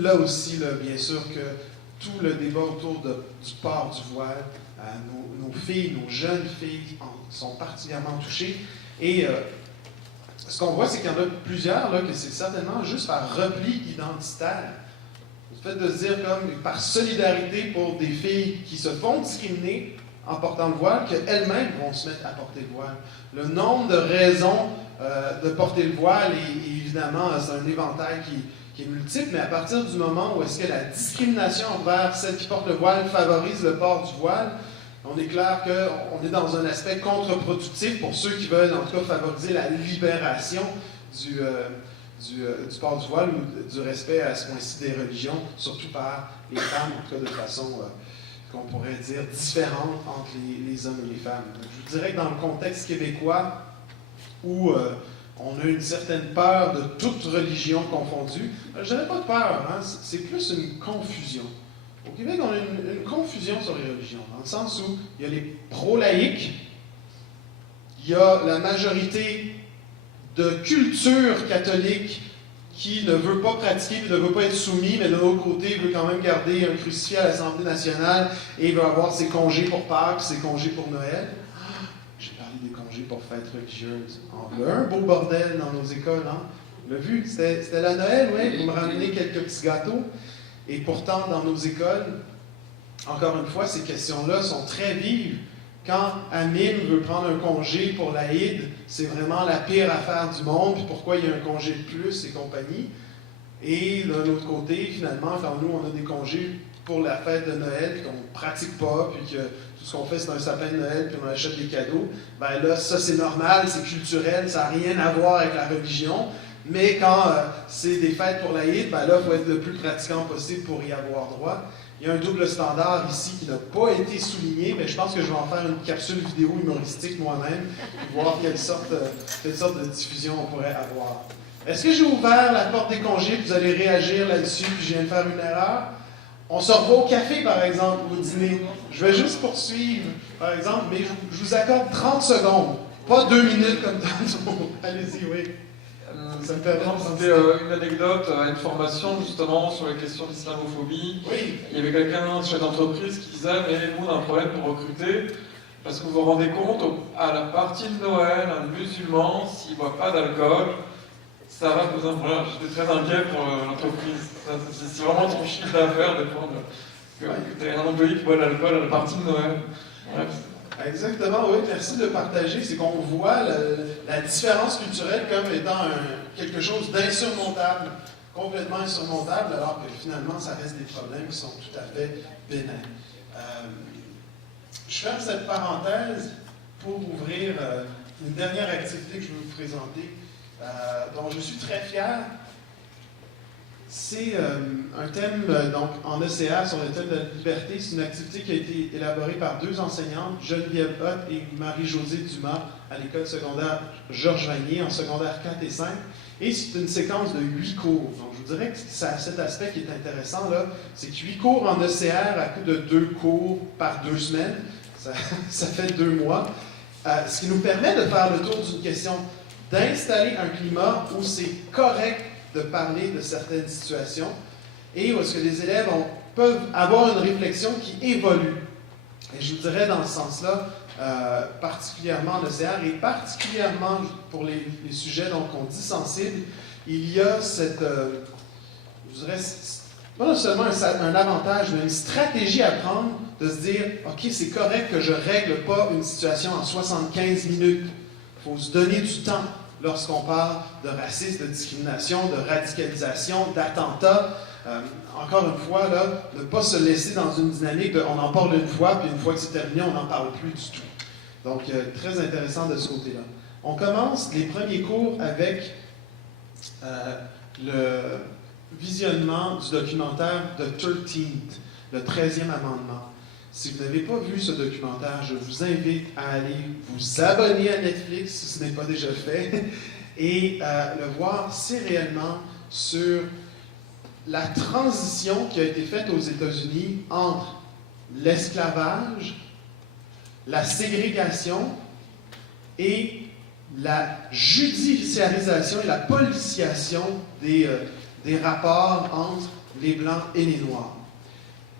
Là aussi, là, bien sûr que tout le débat autour du port du voile, nos filles, nos jeunes filles sont particulièrement touchées. Et ce qu'on voit, c'est qu'il y en a plusieurs, là, que c'est certainement juste par repli identitaire. Le fait de se dire comme par solidarité pour des filles qui se font discriminer en portant le voile, qu'elles-mêmes vont se mettre à porter le voile. Le nombre de raisons de porter le voile, est évidemment, c'est un éventail qui est multiple, mais à partir du moment où est-ce que la discrimination envers celles qui portent le voile favorise le port du voile, on est clair qu'on est dans un aspect contre-productif pour ceux qui veulent en tout cas favoriser la libération du port du voile ou du respect à ce point-ci des religions, surtout par les femmes, en tout cas de façon qu'on pourrait dire différente entre les hommes et les femmes. Donc, je vous dirais que dans le contexte québécois, où on a une certaine peur de toute religion confondue, je n'avais pas de peur, hein, c'est plus une confusion. Au Québec, on a une confusion sur les religions, dans le sens où il y a les pro-laïcs, il y a la majorité de culture catholique qui ne veut pas pratiquer, qui ne veut pas être soumis, mais de l'autre côté, veut quand même garder un crucifix à l'Assemblée nationale et veut avoir ses congés pour Pâques, ses congés pour Noël. J'ai parlé des congés pour fêtes religieuses. On veut un beau bordel dans nos écoles, hein? l'a vu, c'était la Noël, oui. Vous me ramenez quelques petits gâteaux. Et pourtant, dans nos écoles, encore une fois, ces questions-là sont très vives. Quand Amine veut prendre un congé pour l'Aïd, c'est vraiment la pire affaire du monde, puis pourquoi il y a un congé de plus et compagnie. Et d'un autre côté, finalement, quand nous, on a des congés pour la fête de Noël, qu'on ne pratique pas, puis que tout ce qu'on fait, c'est un sapin de Noël, puis on achète des cadeaux, ben là, ça, c'est normal, c'est culturel, ça n'a rien à voir avec la religion. Mais quand c'est des fêtes pour l'Aïd, ben là, il faut être le plus pratiquant possible pour y avoir droit. Il y a un double standard ici qui n'a pas été souligné, mais je pense que je vais en faire une capsule vidéo humoristique moi-même, pour voir quelle sorte de diffusion on pourrait avoir. Est-ce que j'ai ouvert la porte des congés, vous allez réagir là-dessus, puis je viens de faire une erreur? On se revoit au café, par exemple, au dîner. Je vais juste poursuivre, par exemple, mais je vous accorde 30 secondes, pas 2 minutes comme tantôt. Allez-y, oui. Ça me permet C'était une anecdote, une formation justement sur les questions d'islamophobie. Oui. Il y avait quelqu'un, chef d'entreprise, qui disait « Mais nous, on a un problème pour recruter, parce que vous vous rendez compte, à la partie de Noël, un musulman, s'il ne boit pas d'alcool, ça va poser un problème. » J'étais très inquiet pour l'entreprise. C'est vraiment ton chiffre d'affaires dépend que tu as un employé qui boit de l'alcool à la partie de Noël. Bref. Exactement, oui, merci de partager. C'est qu'on voit la différence culturelle comme étant quelque chose d'insurmontable, complètement insurmontable, alors que finalement, ça reste des problèmes qui sont tout à fait bénins. Je ferme cette parenthèse pour ouvrir une dernière activité que je vais vous présenter, dont je suis très fier. C'est un thème donc, en ECA sur le thème de la liberté. C'est une activité qui a été élaborée par 2 enseignantes, Geneviève Hott et Marie-Josée Dumas, à l'école secondaire Georges Vanier, en secondaire 4 et 5. Et c'est une séquence de 8 cours. Donc, je vous dirais que c'est cet aspect qui est intéressant, là. C'est que 8 cours en ECR à coup de 2 cours par 2 semaines. Ça fait 2 mois. Ce qui nous permet de faire le tour d'une question, d'installer un climat où c'est correct de parler de certaines situations et où est-ce que les élèves peuvent avoir une réflexion qui évolue. Et je vous dirais dans ce sens-là, particulièrement en ECR et particulièrement pour les sujets qu'on dit sensibles, il y a cette, je dirais, pas seulement un avantage, mais une stratégie à prendre de se dire, OK, c'est correct que je ne règle pas une situation en 75 minutes. Il faut se donner du temps lorsqu'on parle de racisme, de discrimination, de radicalisation, d'attentats. Encore une fois, là, ne pas se laisser dans une dynamique de on en parle une fois, puis une fois que c'est terminé, on n'en parle plus du tout. Donc, très intéressant de ce côté-là. On commence les premiers cours avec le visionnement du documentaire The 13th, le 13e amendement. Si vous n'avez pas vu ce documentaire, je vous invite à aller vous abonner à Netflix, si ce n'est pas déjà fait, et le voir sériellement sur la transition qui a été faite aux États-Unis entre l'esclavage, la ségrégation et la judiciarisation et la policiation des rapports entre les Blancs et les Noirs.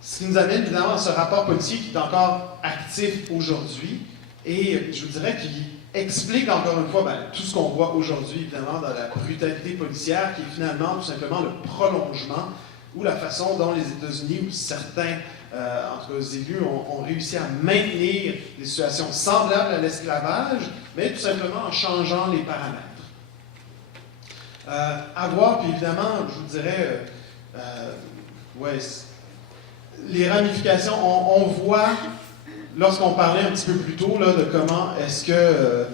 Ce qui nous amène évidemment à ce rapport policier qui est encore actif aujourd'hui et je vous dirais qu'il explique encore une fois tout ce qu'on voit aujourd'hui évidemment dans la brutalité policière qui est finalement tout simplement le prolongement ou la façon dont les États-Unis ou certains entre élus ont réussi à maintenir des situations semblables à l'esclavage, mais tout simplement en changeant les paramètres. À voir, puis évidemment, je vous dirais, les ramifications, on voit, lorsqu'on parlait un petit peu plus tôt là, de comment est-ce que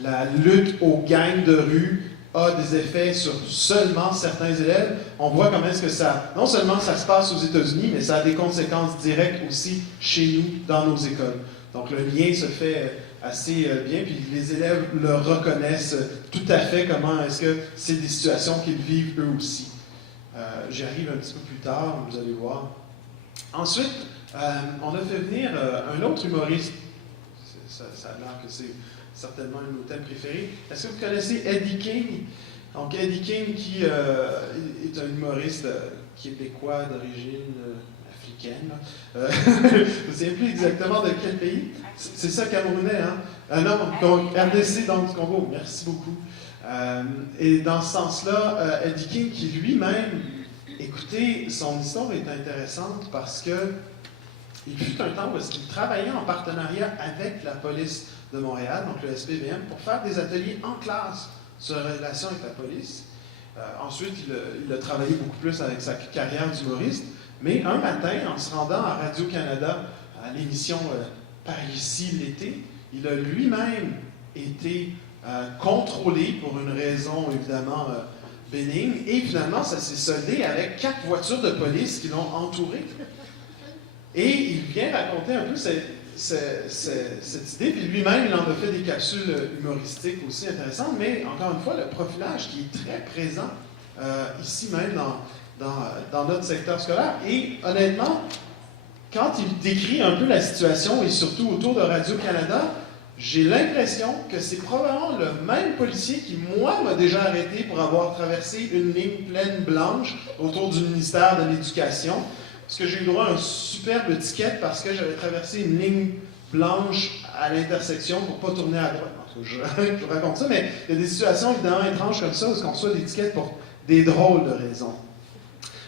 la lutte aux gangs de rue a des effets sur seulement certains élèves, on voit comment est-ce que ça, non seulement ça se passe aux États-Unis, mais ça a des conséquences directes aussi chez nous, dans nos écoles. Donc le lien se fait assez bien, puis les élèves le reconnaissent tout à fait, comment est-ce que c'est des situations qu'ils vivent eux aussi. J'y arrive un petit peu plus tard, vous allez voir. Ensuite, on a fait venir un autre humoriste. Ça a l'air que c'est certainement un de nos thèmes préférés. Est-ce que vous connaissez Eddie King? Donc, Eddie King, qui est un humoriste québécois d'origine africaine. Je ne sais plus exactement de quel pays. C'est ça, Camerounais, hein? Non, donc RDC, donc du Congo. Merci beaucoup. Et dans ce sens-là, Eddie King, qui lui-même, écoutez, son histoire est intéressante parce que il fut un temps où il travaillait en partenariat avec la police de Montréal, donc le SPVM, pour faire des ateliers en classe sur la relation avec la police. Ensuite, il a travaillé beaucoup plus avec sa carrière d'humoriste, mais un matin, en se rendant à Radio-Canada, à l'émission Par ici l'été, il a lui-même été contrôlé pour une raison évidemment bénigne, et finalement, ça s'est soldé avec 4 voitures de police qui l'ont entouré. Et il vient raconter un peu cette idée, puis lui-même, il en a fait des capsules humoristiques aussi intéressantes, mais encore une fois, le profilage qui est très présent ici même dans notre secteur scolaire. Et honnêtement, quand il décrit un peu la situation, et surtout autour de Radio-Canada, j'ai l'impression que c'est probablement le même policier qui, moi, m'a déjà arrêté pour avoir traversé une ligne pleine blanche autour du ministère de l'Éducation. Parce que j'ai eu droit à un superbe ticket parce que j'avais traversé une ligne blanche à l'intersection pour ne pas tourner à droite. Je raconte ça, mais il y a des situations évidemment étranges comme ça où on reçoit des tickets pour des drôles de raisons.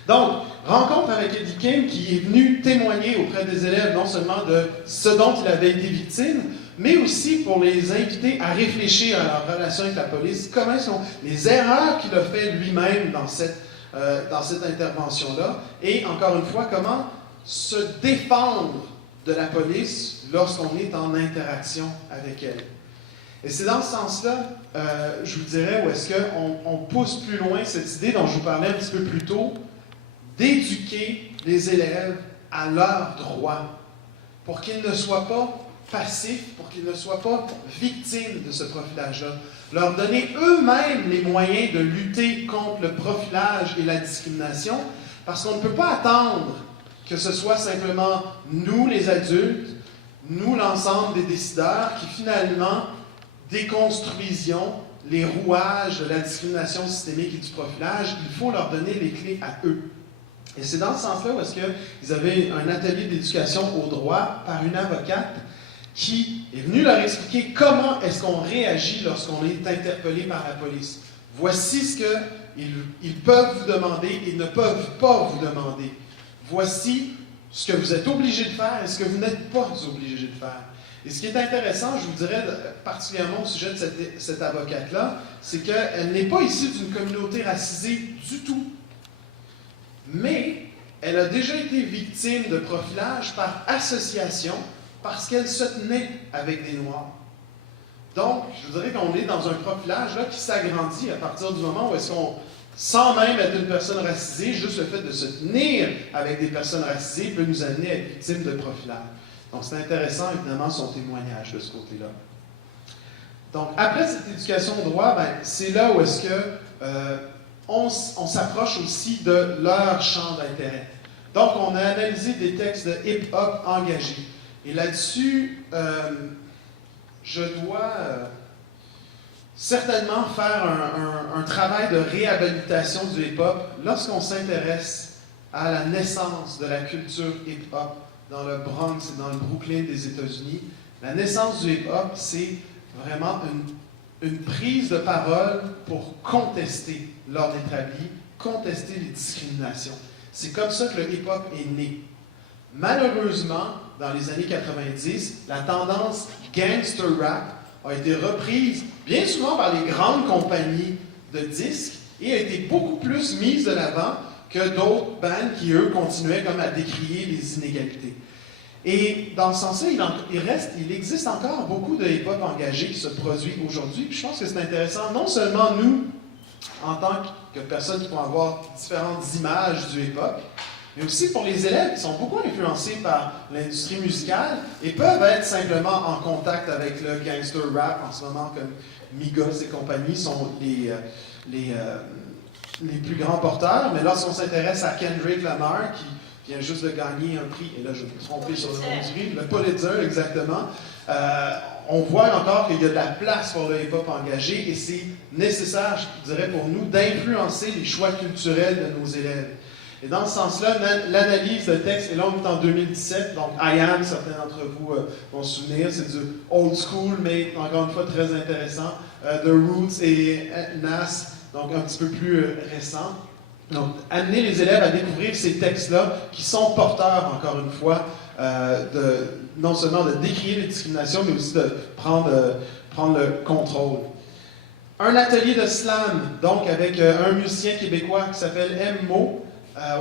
Donc, rencontre avec Eddie King qui est venu témoigner auprès des élèves non seulement de ce dont il avait été victime, mais aussi pour les inviter à réfléchir à leur relation avec la police, comment sont les erreurs qu'il a fait lui-même dans cette intervention-là, et encore une fois, comment se défendre de la police lorsqu'on est en interaction avec elle. Et c'est dans ce sens-là, je vous dirais, où est-ce qu'on pousse plus loin cette idée dont je vous parlais un petit peu plus tôt, d'éduquer les élèves à leurs droits, pour qu'ils ne soient pas passifs, pour qu'ils ne soient pas victimes de ce profilage-là. Leur donner eux-mêmes les moyens de lutter contre le profilage et la discrimination, parce qu'on ne peut pas attendre que ce soit simplement nous, les adultes, nous, l'ensemble des décideurs, qui finalement déconstruisions les rouages de la discrimination systémique et du profilage. Il faut leur donner les clés à eux. Et c'est dans ce sens-là où est-ce qu'ils avaient un atelier d'éducation au droit par une avocate qui est venue leur expliquer comment est-ce qu'on réagit lorsqu'on est interpellé par la police. Voici ce qu'ils peuvent vous demander et ne peuvent pas vous demander. Voici ce que vous êtes obligé de faire et ce que vous n'êtes pas obligé de faire. Et ce qui est intéressant, je vous dirais particulièrement au sujet de cette avocate-là, c'est qu'elle n'est pas issue d'une communauté racisée du tout. Mais elle a déjà été victime de profilage par association parce qu'elle se tenait avec des Noirs. Donc, je vous dirais qu'on est dans un profilage là, qui s'agrandit à partir du moment où est-ce qu'on, sans même être une personne racisée, juste le fait de se tenir avec des personnes racisées peut nous amener à être victime de profilage. Donc, c'est intéressant, évidemment, son témoignage de ce côté-là. Donc, après cette éducation au droit, c'est là où est-ce que on s'approche aussi de leur champ d'intérêt. Donc, on a analysé des textes de hip-hop engagés. Et là-dessus, je dois certainement faire un travail de réhabilitation du hip-hop lorsqu'on s'intéresse à la naissance de la culture hip-hop dans le Bronx et dans le Brooklyn des États-Unis. La naissance du hip-hop, c'est vraiment une prise de parole pour contester l'ordre établi, contester les discriminations. C'est comme ça que le hip-hop est né. Malheureusement, dans les années 90, la tendance gangster rap a été reprise bien souvent par les grandes compagnies de disques et a été beaucoup plus mise de l'avant que d'autres bands qui, eux, continuaient comme à décrier les inégalités. Et dans ce sens-là, il existe encore beaucoup de hip-hop engagé qui se produit aujourd'hui. Puis je pense que c'est intéressant, non seulement nous, en tant que personnes qui vont avoir différentes images du hip-hop, mais aussi pour les élèves qui sont beaucoup influencés par l'industrie musicale et peuvent être simplement en contact avec le gangster rap en ce moment, comme Migos et compagnie sont les plus grands porteurs. Mais lorsqu'on s'intéresse à Kendrick Lamar, qui vient juste de gagner un prix, et là je vais me tromper sur le nom du prix, le Pulitzer exactement, on voit encore qu'il y a de la place pour le hip-hop engagé et c'est nécessaire, je dirais pour nous, d'influencer les choix culturels de nos élèves. Et dans ce sens-là, l'analyse de texte, et là on est en 2017, donc I Am, certains d'entre vous vont se souvenir, c'est du old school, mais encore une fois très intéressant. The Roots et Nas, donc un petit peu plus récents. Donc, amener les élèves à découvrir ces textes-là qui sont porteurs, encore une fois, non seulement de décrier les discriminations, mais aussi de prendre le contrôle. Un atelier de slam, donc avec un musicien québécois qui s'appelle M. Mo,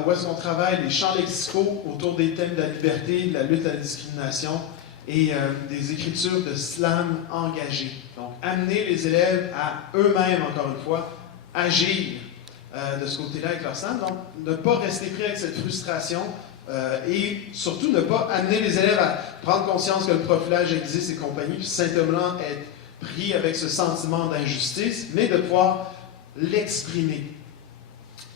où est-ce qu'on travaille les champs lexicaux autour des thèmes de la liberté, de la lutte à la discrimination et des écritures de slam engagées. Donc, amener les élèves à eux-mêmes, encore une fois, agir de ce côté-là avec leur slam. Donc, ne pas rester pris avec cette frustration et surtout ne pas amener les élèves à prendre conscience que le profilage existe et compagnie, puis simplement être pris avec ce sentiment d'injustice, mais de pouvoir l'exprimer.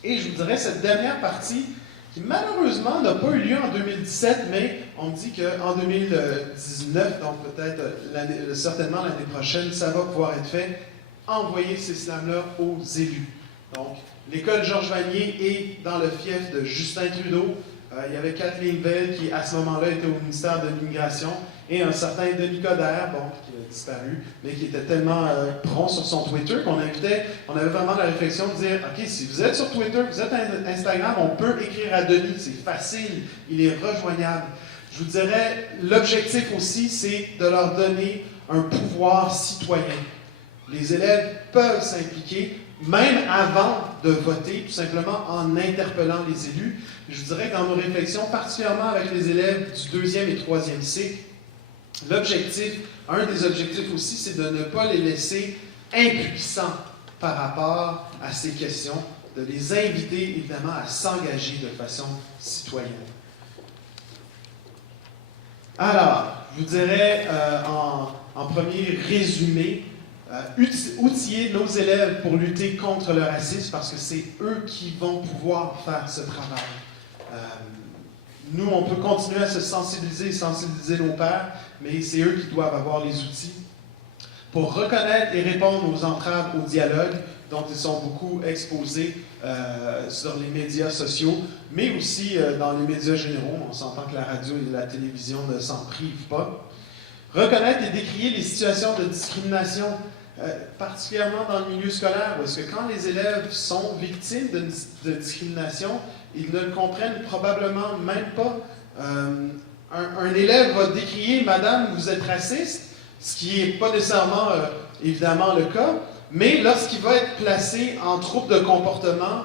Et je vous dirais, cette dernière partie, qui malheureusement n'a pas eu lieu en 2017, mais on me dit qu'en 2019, donc peut-être certainement l'année prochaine, ça va pouvoir être fait, envoyer ces slams-là aux élus. Donc, l'école Georges Vanier est dans le fief de Justin Trudeau. Il y avait Kathleen Bell qui, à ce moment-là, était au ministère de l'Immigration, et un certain Denis Coderre, bon, qui a disparu, mais qui était tellement prompt sur son Twitter qu'on avait vraiment la réflexion de dire, OK, si vous êtes sur Twitter, vous êtes Instagram, on peut écrire à Denis, c'est facile, il est rejoignable. Je vous dirais, l'objectif aussi, c'est de leur donner un pouvoir citoyen. Les élèves peuvent s'impliquer, même avant de voter, tout simplement en interpellant les élus. Je vous dirais que dans nos réflexions, particulièrement avec les élèves du 2e et 3e cycle, un des objectifs aussi, c'est de ne pas les laisser impuissants par rapport à ces questions, de les inviter évidemment à s'engager de façon citoyenne. Alors, je vous dirais en premier résumé, outiller nos élèves pour lutter contre le racisme parce que c'est eux qui vont pouvoir faire ce travail. Nous, on peut continuer à se sensibiliser nos pairs, mais c'est eux qui doivent avoir les outils pour reconnaître et répondre aux entraves au dialogue dont ils sont beaucoup exposés sur les médias sociaux, mais aussi dans les médias généraux. On s'entend que la radio et la télévision ne s'en privent pas. Reconnaître et décrier les situations de discrimination, particulièrement dans le milieu scolaire, parce que quand les élèves sont victimes de discrimination, ils ne le comprennent probablement même pas. Un élève va décrier « Madame, vous êtes raciste », ce qui n'est pas nécessairement, évidemment, le cas, mais lorsqu'il va être placé en trouble de comportement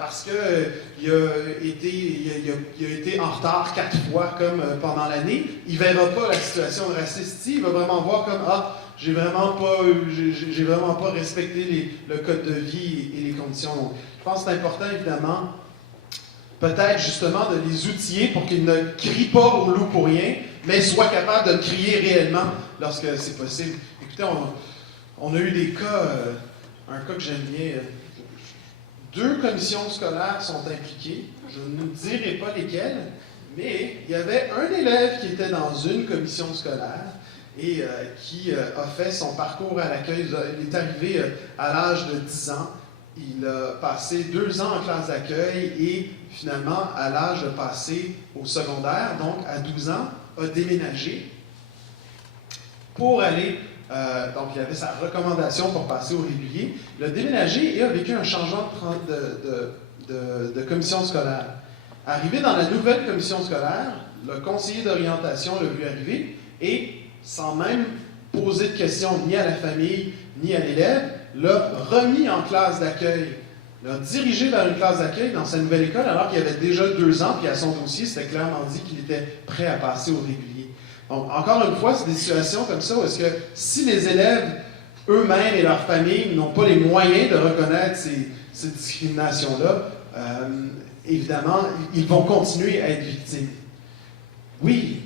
parce qu'il a été en retard 4 fois comme pendant l'année, il ne verra pas la situation de racisme. Il va vraiment voir comme « Ah, j'ai vraiment pas respecté le code de vie et les conditions. » Donc, je pense que c'est important, évidemment, peut-être justement de les outiller pour qu'ils ne crient pas au loup pour rien, mais soient capables de crier réellement lorsque c'est possible. Écoutez, on a eu des cas, un cas que j'aime bien. 2 commissions scolaires sont impliquées. Je ne dirai pas lesquelles, mais il y avait un élève qui était dans une commission scolaire et qui a fait son parcours à l'accueil. Il est arrivé à l'âge de 10 ans. Il a passé 2 ans en classe d'accueil et finalement, à l'âge de passer au secondaire, donc à 12 ans, a déménagé pour aller, donc il avait sa recommandation pour passer au régulier. Il a déménagé et a vécu un changement de commission scolaire. Arrivé dans la nouvelle commission scolaire, le conseiller d'orientation l'a vu arriver et, sans même poser de questions ni à la famille ni à l'élève, l'a remis en classe d'accueil. L'a dirigé vers une classe d'accueil dans sa nouvelle école alors qu'il avait déjà 2 ans, puis à son dossier, c'était clairement dit qu'il était prêt à passer au régulier. Donc, encore une fois, c'est des situations comme ça où est-ce que si les élèves eux-mêmes et leurs familles n'ont pas les moyens de reconnaître ces discriminations-là, évidemment, ils vont continuer à être victimes. Oui?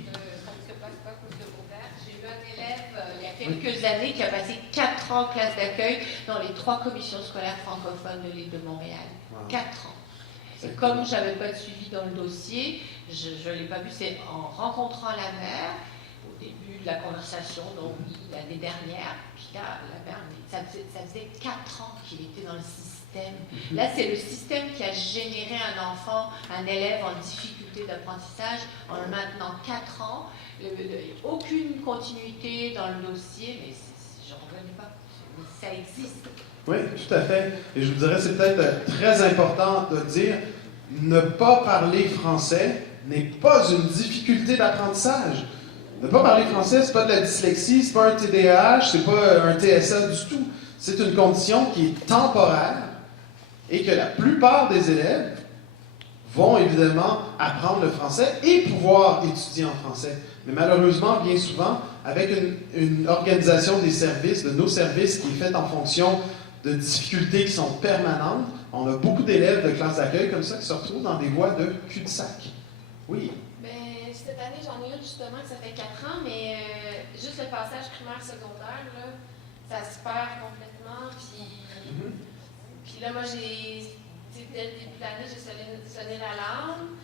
Quelques années, qui a passé 4 ans en classe d'accueil dans les 3 commissions scolaires francophones de l'île de Montréal. Wow. 4 ans. Et comme je n'avais pas de suivi dans le dossier, je ne l'ai pas vu, c'est en rencontrant la mère, au début de la conversation, donc oui, l'année dernière, puis là, la mère, ça faisait 4 ans qu'il était dans le système. Là, c'est le système qui a généré un enfant, un élève en difficulté d'apprentissage, en le maintenant 4 ans. Aucune continuité dans le dossier, mais j'en revenais pas. ça existe. Oui, tout à fait. Et je vous dirais, c'est peut-être très important de dire, ne pas parler français n'est pas une difficulté d'apprentissage. Ne pas parler français, c'est pas de la dyslexie, c'est pas un TDAH, c'est pas un TSA du tout. C'est une condition qui est temporaire et que la plupart des élèves vont évidemment apprendre le français et pouvoir étudier en français. Mais malheureusement, bien souvent, avec une organisation des services, de nos services qui est faite en fonction de difficultés qui sont permanentes, on a beaucoup d'élèves de classe d'accueil comme ça qui se retrouvent dans des voies de cul-de-sac. Oui. Ben, cette année, j'en ai une justement que ça fait 4 ans, mais juste le passage primaire-secondaire, là, ça se perd complètement. Puis là, moi, dès le début de l'année, j'ai sonné l'alarme.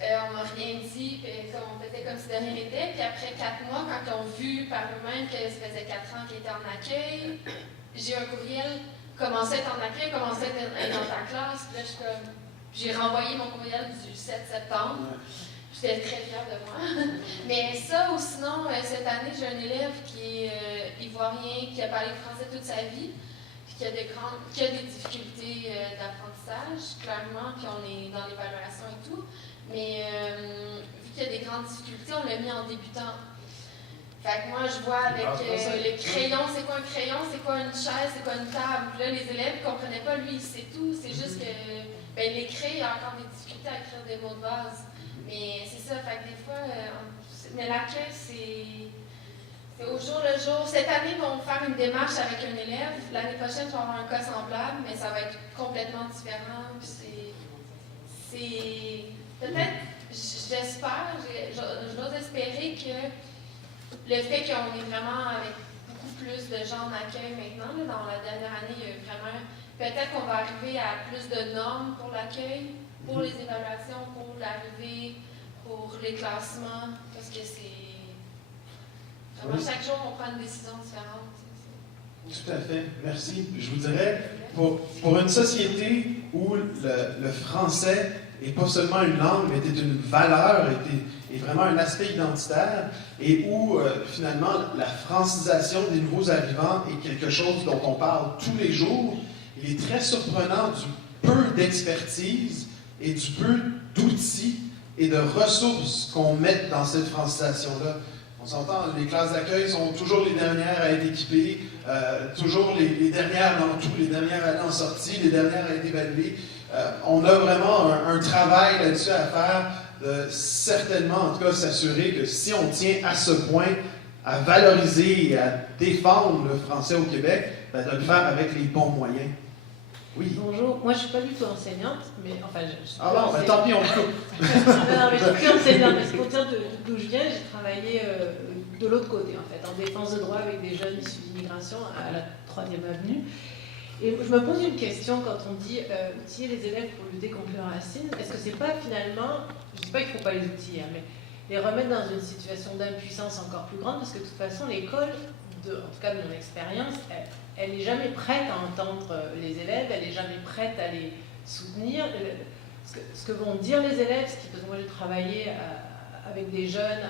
On m'a rien dit, puis on faisait comme si de rien n'était. Puis après 4 mois, quand ils ont vu par eux-mêmes que ça faisait 4 ans qu'ils étaient en accueil, j'ai un courriel, commençait à être en accueil, commençait à être dans ta classe. Puis là, j'ai renvoyé mon courriel du 7 septembre. J'étais très fière de moi. Mais ça, ou sinon, cette année, j'ai un élève qui est ivoirien, qui a parlé français toute sa vie, puis qui a des difficultés d'apprentissage, clairement, puis on est dans l'évaluation et tout. Mais vu qu'il y a des grandes difficultés, on l'a mis en débutant. Fait que moi, je vois avec les crayons, c'est quoi un crayon, c'est quoi une chaise, c'est quoi une table. Puis là, les élèves ne comprenaient pas, lui, il sait tout. C'est juste que l'écrit, il y a encore des difficultés à écrire des mots de base. Mais c'est ça, fait que des fois, mais l'accueil, c'est au jour le jour. Cette année, ils vont faire une démarche avec un élève. L'année prochaine, je vais avoir un cas semblable, mais ça va être complètement différent. Puis c'est peut-être, j'espère, j'ose espérer que le fait qu'on est vraiment avec beaucoup plus de gens en accueil maintenant, là, dans la dernière année, il y a eu vraiment, peut-être qu'on va arriver à plus de normes pour l'accueil, pour les évaluations, pour l'arrivée, pour les classements, parce que c'est vraiment chaque jour on prend une décision différente. Tout à fait, merci. Je vous dirais, pour une société où le français n'est pas seulement une langue, mais est une valeur, est vraiment un aspect identitaire, et où finalement la francisation des nouveaux arrivants est quelque chose dont on parle tous les jours, il est très surprenant du peu d'expertise et du peu d'outils et de ressources qu'on met dans cette francisation-là. On s'entend, les classes d'accueil sont toujours les dernières à être équipées, toujours les dernières dans tout, les dernières à aller en sortie, les dernières à être évaluées. On a vraiment un travail là-dessus à faire, de certainement, en tout cas, s'assurer que si on tient à ce point à valoriser et à défendre le français au Québec, de le faire avec les bons moyens. Oui. Bonjour, moi je ne suis pas du tout enseignante, mais enfin je suis Ah bon, ben tant pis, on le coupe. non, mais je suis plus enseignante, parce que pour dire d'où je viens, j'ai travaillé de l'autre côté en fait, en défense de droit avec des jeunes issus d'immigration à la 3e avenue. Et je me pose une question quand on dit outiller les élèves pour lutter contre le racisme, est-ce que c'est pas finalement, je ne dis pas qu'il ne faut pas les outiller, mais les remettre dans une situation d'impuissance encore plus grande, parce que de toute façon l'école, en tout cas de mon expérience, elle n'est jamais prête à entendre les élèves, elle n'est jamais prête à les soutenir. Ce que vont dire les élèves, parce que moi j'ai travaillé avec des jeunes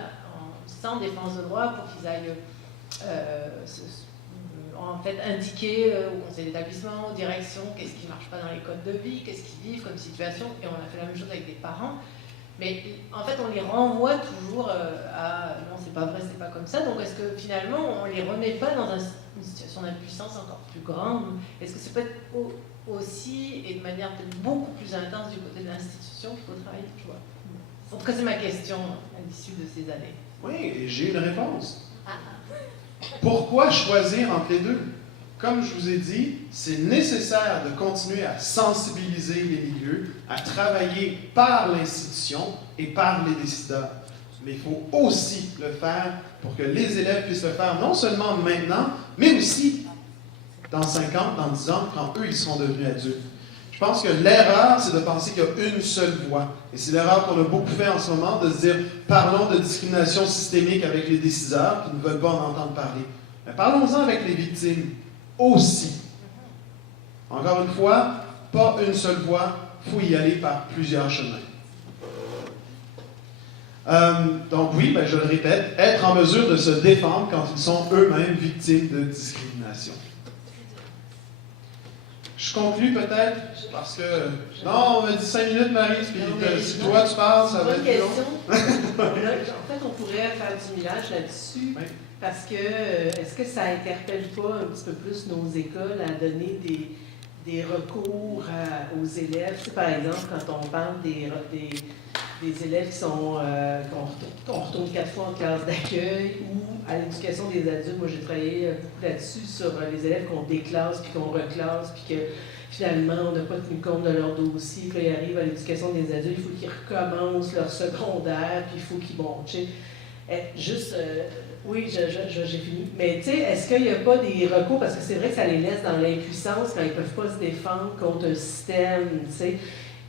sans défense de droit pour qu'ils aillent en fait indiquer au conseil d'établissement, aux directions, qu'est-ce qui ne marche pas dans les codes de vie, qu'est-ce qu'ils vivent comme situation, et on a fait la même chose avec des parents. Mais en fait, on les renvoie toujours à non, c'est pas vrai, c'est pas comme ça. Donc, est-ce que finalement, on les remet pas dans une situation d'impuissance encore plus grande? Est-ce que c'est peut-être aussi, et de manière peut-être beaucoup plus intense du côté de l'institution, qu'il faut travailler? Tu vois. En tout cas, c'est ma question à l'issue de ces années. Oui, et j'ai une réponse. Pourquoi choisir entre les deux? Comme je vous ai dit, c'est nécessaire de continuer à sensibiliser les milieux, à travailler par l'institution et par les décideurs. Mais il faut aussi le faire pour que les élèves puissent le faire, non seulement maintenant, mais aussi dans 5 ans, dans 10 ans, quand eux, ils seront devenus adultes. Je pense que l'erreur, c'est de penser qu'il y a une seule voie. Et c'est l'erreur qu'on a beaucoup fait en ce moment, de se dire, parlons de discrimination systémique avec les décideurs qui ne veulent pas en entendre parler. Mais parlons-en avec les victimes aussi. Encore une fois, pas une seule voie, il faut y aller par plusieurs chemins. Donc oui, je le répète, être en mesure de se défendre quand ils sont eux-mêmes victimes de discrimination. Je conclue peut-être, parce que... Non, on m'a dit 5 minutes, Marie, puis si toi tu parles, ça va être plus long. En fait, on pourrait faire du millage là-dessus, Oui. parce que est-ce que ça interpelle pas un petit peu plus nos écoles à donner des recours aux élèves? Tu sais, par exemple, quand on parle des élèves qui sont qu'on retourne 4 fois en classe d'accueil ou à l'éducation des adultes, moi j'ai travaillé beaucoup là-dessus sur les élèves qu'on déclasse puis qu'on reclasse puis que finalement on n'a pas tenu compte de leur dossier, puis là, ils arrivent à l'éducation des adultes, il faut qu'ils recommencent leur secondaire puis il faut qu'ils montent. Oui, j'ai fini. Mais tu sais, est-ce qu'il n'y a pas des recours, parce que c'est vrai que ça les laisse dans l'impuissance quand ils ne peuvent pas se défendre contre un système, tu sais.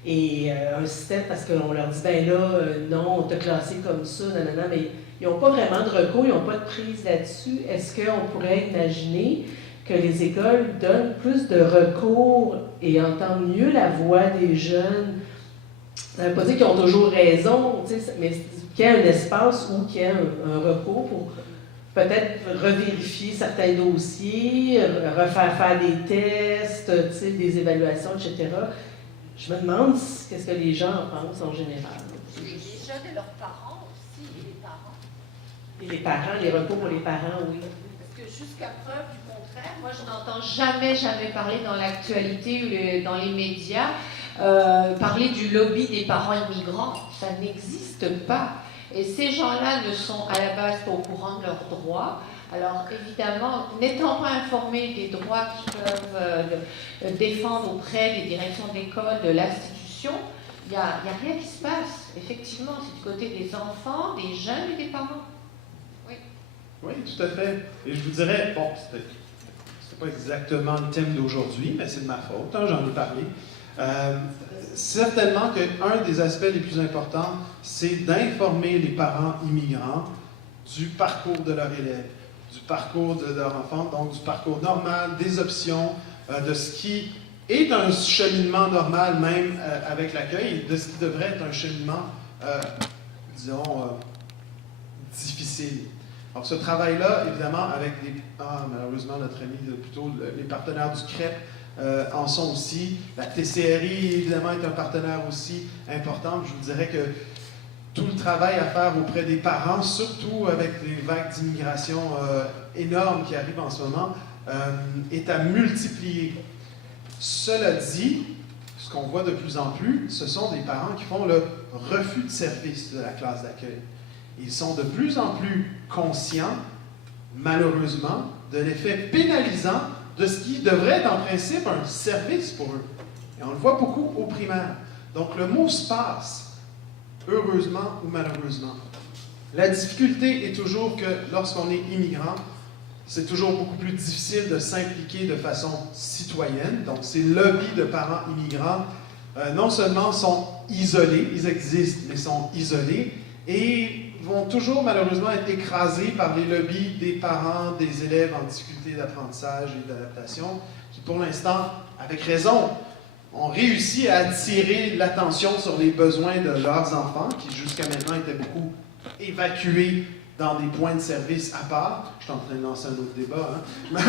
Et un système, parce qu'on leur dit, ben là, non, on t'a classé comme ça, nanana, mais ils n'ont pas vraiment de recours, ils n'ont pas de prise là-dessus. Est-ce qu'on pourrait imaginer que les écoles donnent plus de recours et entendent mieux la voix des jeunes? Ça ne veut pas dire qu'ils ont toujours raison, mais qu'il y ait un espace où qu'il y ait un recours pour peut-être revérifier certains dossiers, refaire faire des tests, des évaluations, etc. Je me demande qu'est-ce que les gens en pensent en général. Les jeunes et leurs parents aussi, et les parents. Et les parents, les recours pour les parents, oui. Parce que jusqu'à preuve du contraire, moi je n'entends jamais parler dans l'actualité ou dans les médias parler du lobby des parents immigrants. Ça n'existe pas. Et ces gens-là ne sont à la base pas au courant de leurs droits. Alors évidemment, n'étant pas informés des droits qu'ils peuvent défendre auprès des directions d'école, de l'institution, il n'y a rien qui se passe. Effectivement, c'est du côté des enfants, des jeunes et des parents. Oui. Oui, tout à fait. Et je vous dirais, bon, c'est pas exactement le thème d'aujourd'hui, mais c'est de ma faute, hein, j'en ai parlé. Certainement qu'un des aspects les plus importants, c'est d'informer les parents immigrants du parcours de leur élève, du parcours de leur enfant, donc du parcours normal, des options, de ce qui est un cheminement normal même avec l'accueil, de ce qui devrait être un cheminement, disons, difficile. Donc ce travail-là, évidemment, avec malheureusement notre ami, plutôt les partenaires du CREP, en sont aussi. La TCRI, évidemment, est un partenaire aussi important. Je vous dirais que tout le travail à faire auprès des parents, surtout avec les vagues d'immigration énormes qui arrivent en ce moment, est à multiplier. Cela dit, ce qu'on voit de plus en plus, ce sont des parents qui font le refus de service de la classe d'accueil. Ils sont de plus en plus conscients, malheureusement, de l'effet pénalisant de ce qui devrait être en principe un service pour eux. Et on le voit beaucoup au primaire. Donc le mot se passe, heureusement ou malheureusement. La difficulté est toujours que lorsqu'on est immigrant, c'est toujours beaucoup plus difficile de s'impliquer de façon citoyenne. Donc ces lobbies de parents immigrants, non seulement sont isolés, ils existent, mais sont isolés, et vont toujours malheureusement être écrasés par les lobbies des parents, des élèves en difficulté d'apprentissage et d'adaptation, qui pour l'instant, avec raison, ont réussi à attirer l'attention sur les besoins de leurs enfants, qui jusqu'à maintenant étaient beaucoup évacués dans des points de service à part. Je suis en train de lancer un autre débat, hein?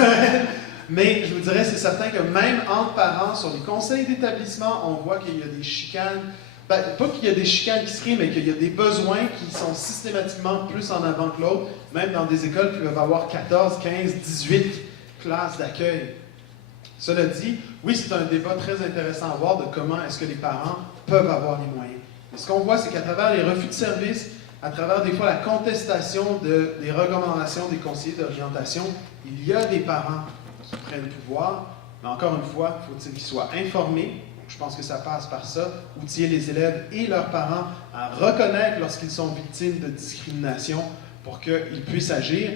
Mais je vous dirais, c'est certain que même entre parents, sur les conseils d'établissement, on voit qu'il y a des chicanes. Ben, pas qu'il y a des chicanes qui se créent, mais qu'il y a des besoins qui sont systématiquement plus en avant que l'autre, même dans des écoles qui peuvent avoir 14, 15, 18 classes d'accueil. Cela dit, oui, c'est un débat très intéressant à voir de comment est-ce que les parents peuvent avoir les moyens. Mais ce qu'on voit, c'est qu'à travers les refus de service, à travers des fois la contestation des recommandations des conseillers d'orientation, il y a des parents qui prennent le pouvoir, mais encore une fois, faut-il qu'ils soient informés. Je pense que ça passe par ça, outiller les élèves et leurs parents à reconnaître lorsqu'ils sont victimes de discrimination pour qu'ils puissent agir,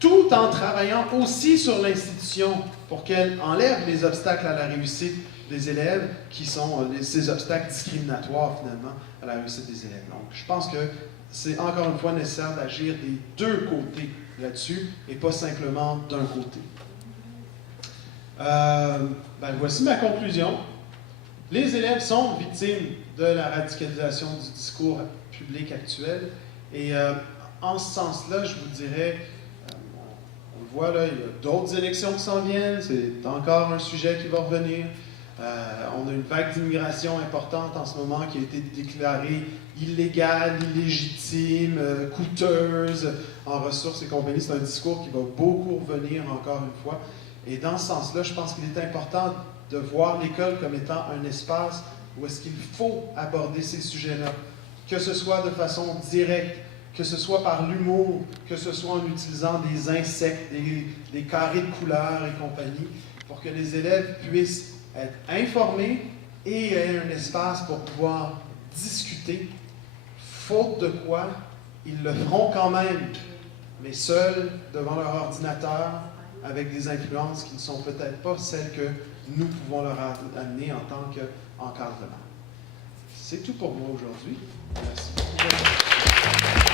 tout en travaillant aussi sur l'institution pour qu'elle enlève les obstacles à la réussite des élèves qui sont ces obstacles discriminatoires finalement à la réussite des élèves. Donc je pense que c'est encore une fois nécessaire d'agir des deux côtés là-dessus et pas simplement d'un côté. Voici ma conclusion. Les élèves sont victimes de la radicalisation du discours public actuel et en ce sens-là, je vous dirais, on le voit là, il y a d'autres élections qui s'en viennent, c'est encore un sujet qui va revenir. On a une vague d'immigration importante en ce moment qui a été déclarée illégale, illégitime, coûteuse en ressources et compagnie. C'est un discours qui va beaucoup revenir encore une fois. Et dans ce sens-là, je pense qu'il est important de voir l'école comme étant un espace où est-ce qu'il faut aborder ces sujets-là, que ce soit de façon directe, que ce soit par l'humour, que ce soit en utilisant des insectes, des carrés de couleurs et compagnie, pour que les élèves puissent être informés et aient un espace pour pouvoir discuter, faute de quoi ils le feront quand même, mais seuls devant leur ordinateur, avec des influences qui ne sont peut-être pas celles que nous pouvons leur amener en tant qu'encadrement. C'est tout pour moi aujourd'hui. Merci.